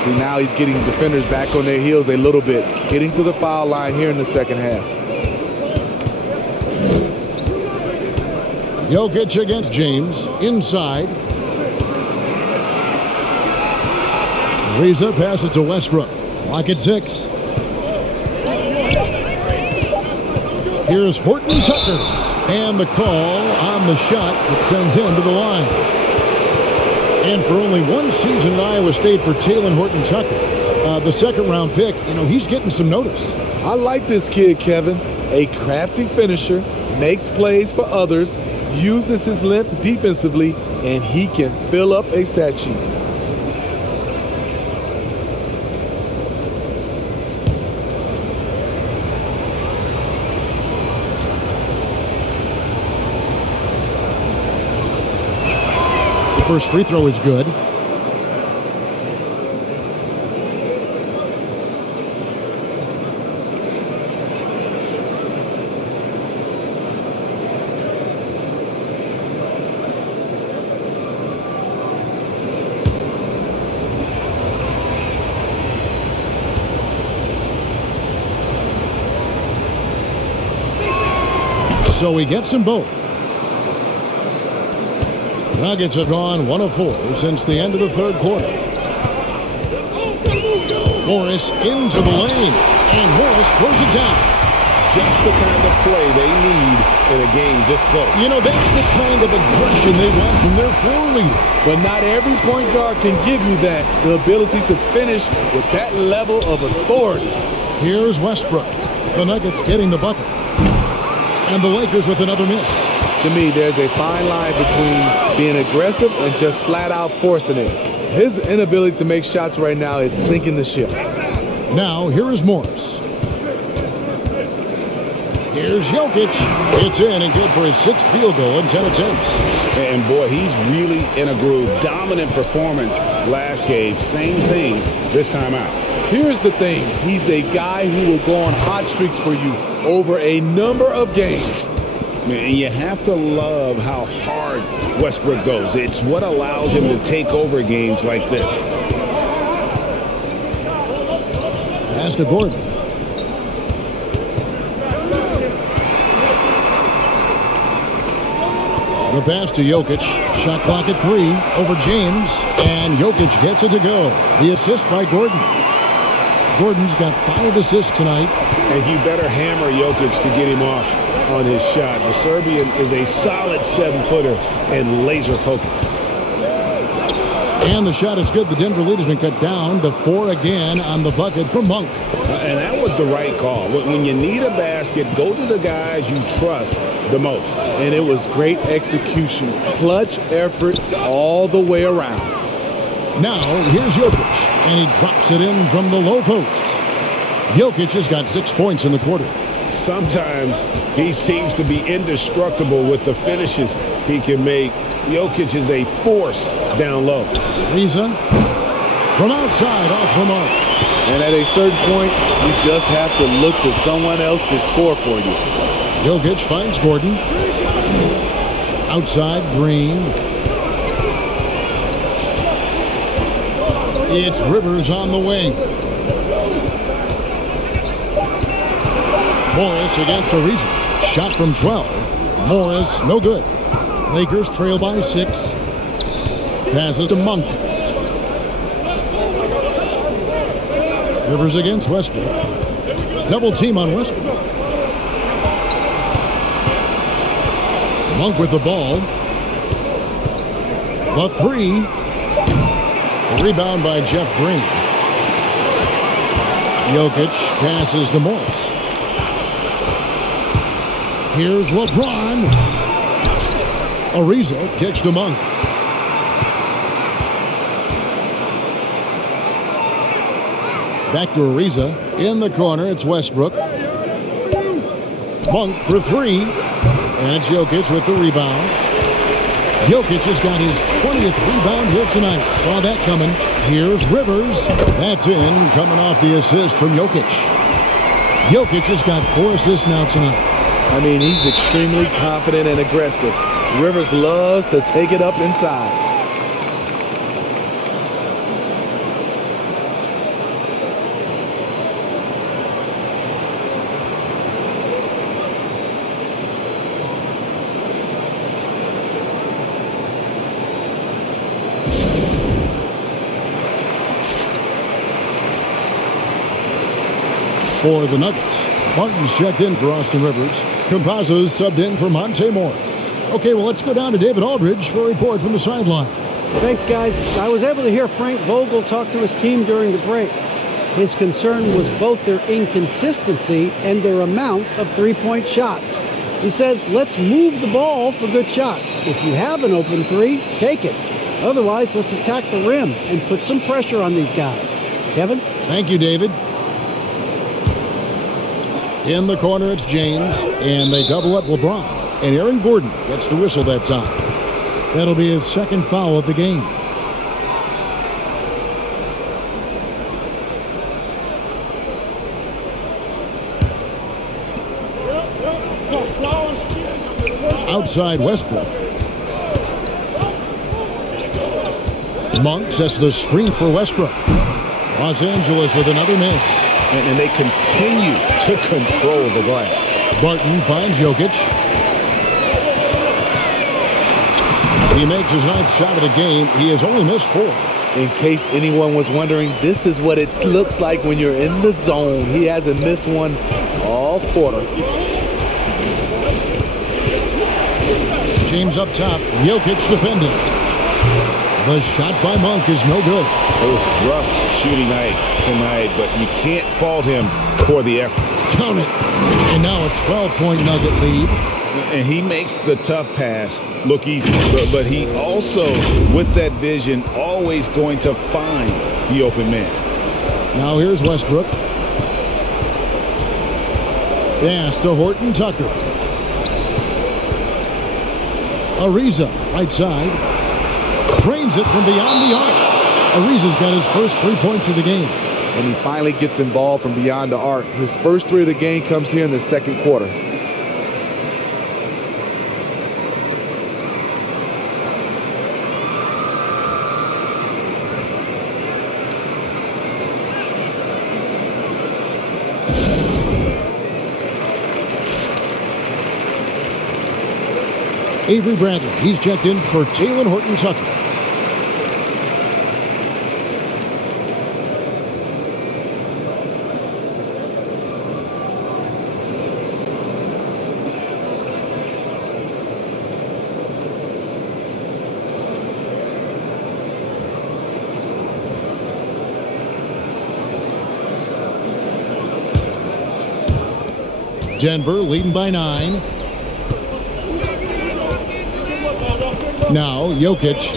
See, now he's getting defenders back on their heels a little bit. Getting to the foul line here in the second half. Jokic against James. Inside. Ariza passes to Westbrook. Clock at 6. Here's Horton Tucker. And the call on the shot that sends him to the line. And for only one season at Iowa State for Talen Horton Tucker, the second-round pick, he's getting some notice. I like this kid, Kevin. A crafty finisher, makes plays for others, uses his length defensively, and he can fill up a stat sheet. First free throw is good. so he gets them both. Nuggets have gone 1 of 4 since the end of the third quarter. Morris into the lane, and Morris throws it down. Just the kind of play they need in a game this close. You know, that's the kind of aggression they want from their floor leader. But not every point guard can give you that, the ability to finish with that level of authority. Here's Westbrook. The Nuggets getting the bucket. And the Lakers with another miss. To me, there's a fine line between being aggressive and just flat out forcing it. His inability to make shots right now is sinking the ship. Now, here is Morris. Here's Jokic. It's in and good for his 6th field goal in 10 attempts. And boy, he's really in a groove. Dominant performance last game. Same thing this time out. Here's the thing. He's a guy who will go on hot streaks for you over a number of games. And you have to love how hard Westbrook goes. It's what allows him to take over games like this. Pass to Gordon. The pass to Jokic. Shot clock at 3 over James. And Jokic gets it to go. The assist by Gordon. Gordon's got 5 assists tonight. And you better hammer Jokic to get him off on his shot. The Serbian is a solid 7-footer and laser focused. And the shot is good. The Denver lead has been cut down to 4 again on the bucket from Monk. And that was the right call. When you need a basket, go to the guys you trust the most. And it was great execution. Clutch effort all the way around. Now, here's Jokic. And he drops it in from the low post. Jokic has got 6 points in the quarter. Sometimes he seems to be indestructible with the finishes he can make. Jokic is a force down low. Riza from outside off the mark. And at a certain point, you just have to look to someone else to score for you. Jokic finds Gordon. Outside, Green. It's Rivers on the wing. Morris against Ariza. Shot from 12. Morris, no good. Lakers trail by 6. Passes to Monk. Rivers against Westbrook. Double team on Westbrook. Monk with the ball. The 3. Rebound by Jeff Green. Jokic passes to Morris. Here's LeBron. Ariza kicks to Monk. Back to Ariza. In the corner, it's Westbrook. Monk for 3. And it's Jokic with the rebound. Jokic has got his 20th rebound here tonight. Saw that coming. Here's Rivers. That's in, coming off the assist from Jokic. Jokic has got 4 assists now tonight. I mean, he's extremely confident and aggressive. Rivers loves to take it up inside. For the Nuggets, Martin's checked in for Austin Rivers. Campazzo's subbed in for Monte Morris. Okay, well, let's go down to David Aldridge for a report from the sideline. Thanks, guys. I was able to hear Frank Vogel talk to his team during the break. His concern was both their inconsistency and their amount of three-point shots. He said, let's move the ball for good shots. If you have an open 3, take it. Otherwise, let's attack the rim and put some pressure on these guys. Kevin? Thank you, David. In the corner, it's James, and they double up LeBron. And Aaron Gordon gets the whistle that time. That'll be his 2nd foul of the game. Outside Westbrook. Monk sets the screen for Westbrook. Los Angeles with another miss. And they continue to control the glass. Barton finds Jokic. He makes his ninth shot of the game. He has only missed 4. In case anyone was wondering, this is what it looks like when you're in the zone. He hasn't missed one all quarter. James up top. Jokic defending. The shot by Monk is no good. Rough shooting night tonight, but you can't fault him for the effort. Count it. And now a 12-point Nugget lead. And he makes the tough pass look easy. But he also, with that vision, always going to find the open man. Now here's Westbrook. Pass to Horton Tucker. Ariza, right side. Trains it from beyond the arc. Ariza's got his first 3 points of the game. And he finally gets involved from beyond the arc. His first 3 of the game comes here in the second quarter. Avery Bradley, he's checked in for Taylor Horton Tucker. Denver leading by 9. Now, Jokic.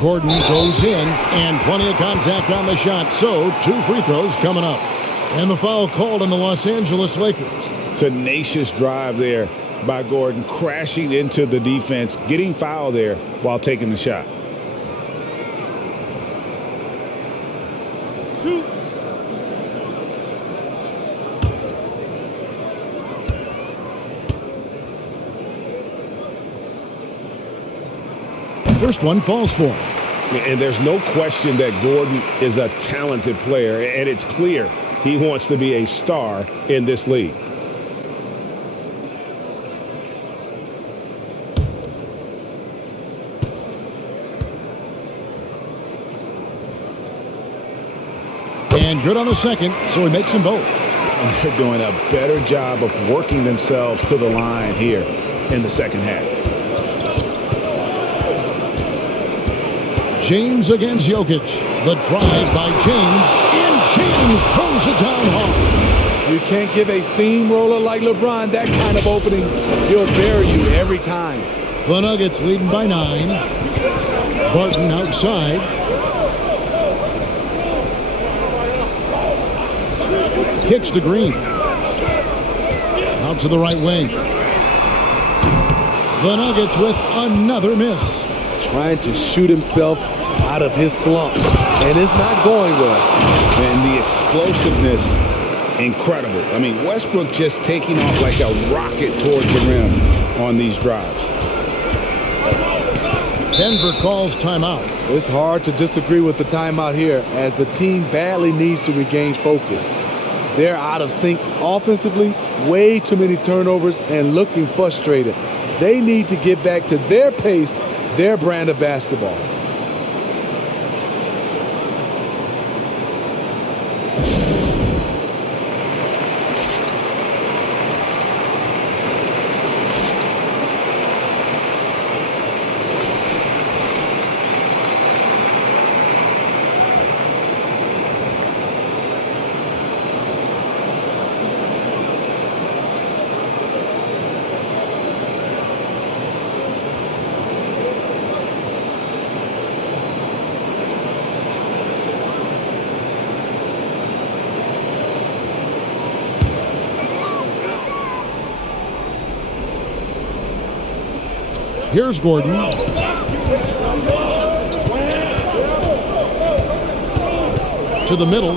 Gordon goes in, and plenty of contact on the shot. So, 2 free throws coming up. And the foul called on the Los Angeles Lakers. Tenacious drive there by Gordon, crashing into the defense, getting fouled there while taking the shot. First one falls for him. And there's no question that Gordon is a talented player, and it's clear he wants to be a star in this league. And good on the second, so he makes them both. And they're doing a better job of working themselves to the line here in the second half. James against Jokic. The drive by James, and James throws it down hard. You can't give a steamroller like LeBron that kind of opening. He'll bury you every time. The Nuggets leading by 9. Barton outside. Kicks to Green. Out to the right wing. The Nuggets with another miss. Trying to shoot himself out of his slump, and it's not going well. And the explosiveness, incredible. I mean, Westbrook just taking off like a rocket towards the rim on these drives. Denver calls timeout. It's hard to disagree with the timeout here, as the team badly needs to regain focus. They're out of sync offensively, way too many turnovers, and looking frustrated. They need to get back to their pace, their brand of basketball. Here's Gordon. To the middle.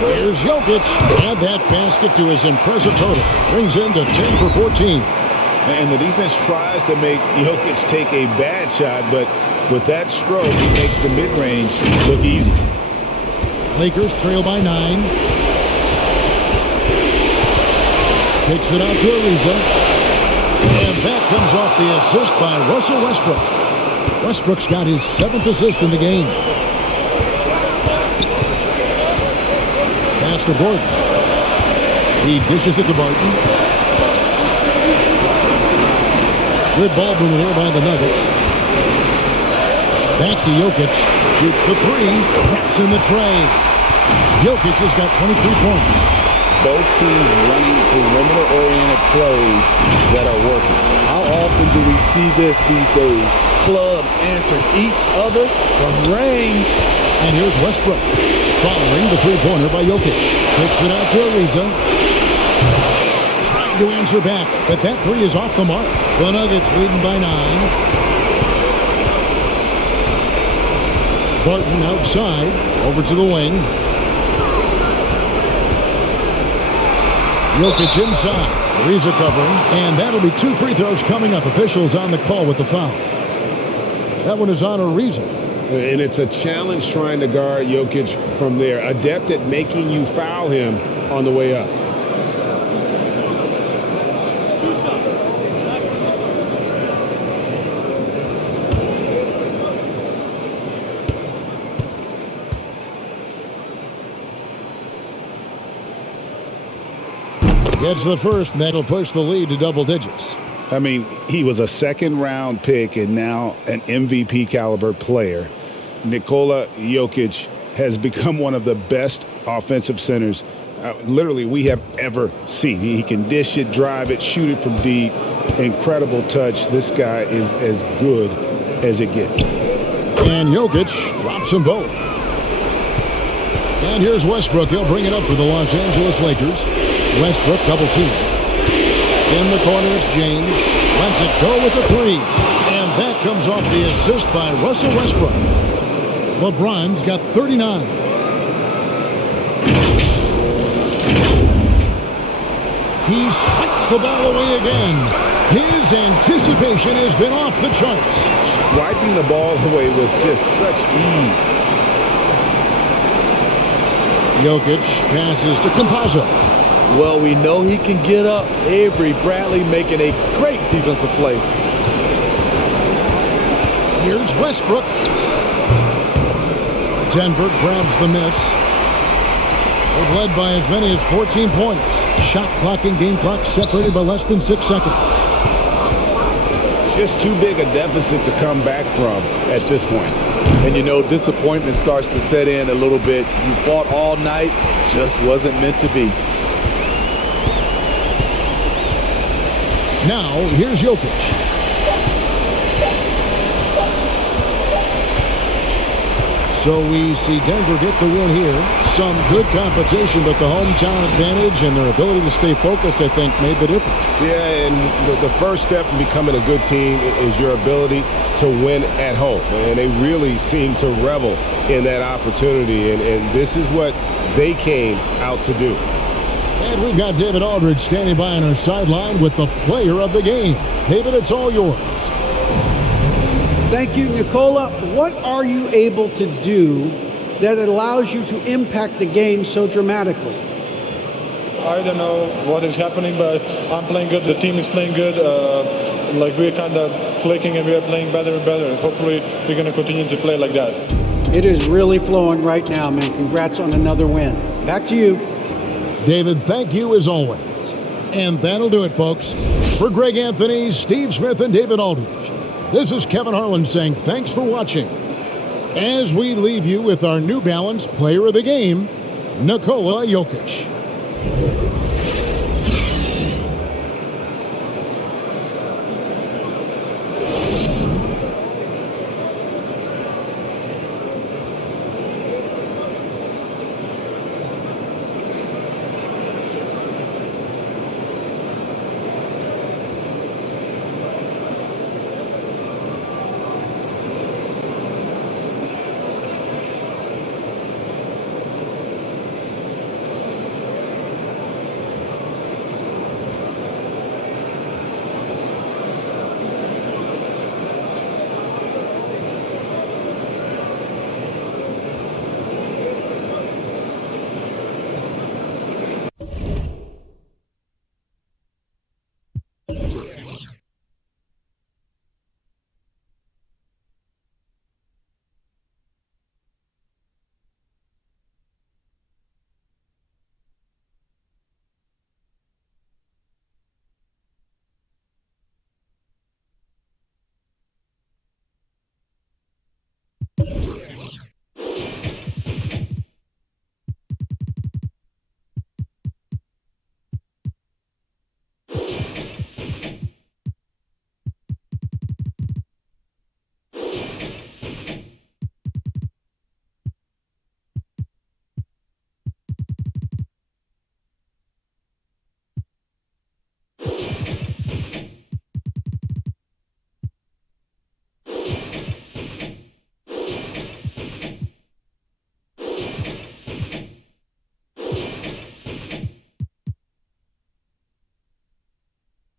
Here's Jokic. Add that basket to his impressive total. Brings in to 10 for 14. And the defense tries to make Jokic take a bad shot, but with that stroke, he makes the mid-range look easy. Lakers trail by 9. Kicks it out to Ariza. And that comes off the assist by Russell Westbrook. Westbrook's got his 7th assist in the game. Pass to Gordon. He dishes it to Barton. Good ball movement here by the Nuggets. Back to Jokic. Shoots the 3. Traps in the tray. Jokic has got 23 points. Both teams running perimeter-oriented plays that are working. How often do we see this these days? Clubs answering each other from range. And here's Westbrook. Following the three-pointer by Jokic. Kicks it out to Ariza. Trying to answer back, but that 3 is off the mark. The Nuggets leading by 9. Barton outside. Over to the wing. Jokic inside. Ariza covering. And that'll be 2 free throws coming up. Officials on the call with the foul. That one is on Ariza. And it's a challenge trying to guard Jokic from there. Adept at making you foul him on the way up. Gets the first, and that'll push the lead to double digits. I mean, he was a second-round pick and now an MVP caliber player. Nikola Jokic has become one of the best offensive centers literally we have ever seen. He can dish it, drive it, shoot it from deep. Incredible touch. This guy is as good as it gets. And Jokic drops them both. And here's Westbrook. He'll bring it up for the Los Angeles Lakers. Westbrook double team. In the corner, it's James. Lets it go with the 3. And that comes off the assist by Russell Westbrook. LeBron's got 39. He swipes the ball away again. His anticipation has been off the charts. Swiping the ball away with just such ease. Jokic passes to Campazzo. Well, we know he can get up. Avery Bradley making a great defensive play. Here's Westbrook. Denver grabs the miss. They've led by as many as 14 points. Shot clock and game clock separated by less than 6 seconds. Just too big a deficit to come back from at this point. And you know, disappointment starts to set in a little bit. You fought all night, just wasn't meant to be. Now, here's Jokic. So we see Denver get the win here. Some good competition, but the hometown advantage and their ability to stay focused, I think, made the difference. Yeah, and the first step in becoming a good team is your ability to win at home. And they really seem to revel in that opportunity. And this is what they came out to do. And we've got David Aldridge standing by on our sideline with the player of the game. David, it's all yours. Thank you, Nikola. What are you able to do that allows you to impact the game so dramatically? I don't know what is happening, but I'm playing good. The team is playing good. Like we're kind of clicking and we're playing better and better. Hopefully we're going to continue to play like that. It is really flowing right now, man. Congrats on another win. Back to you. David, thank you as always. And that'll do it, folks. For Greg Anthony, Steve Smith, and David Aldridge, this is Kevin Harlan saying thanks for watching. As we leave you with our New Balance Player of the Game, Nikola Jokic.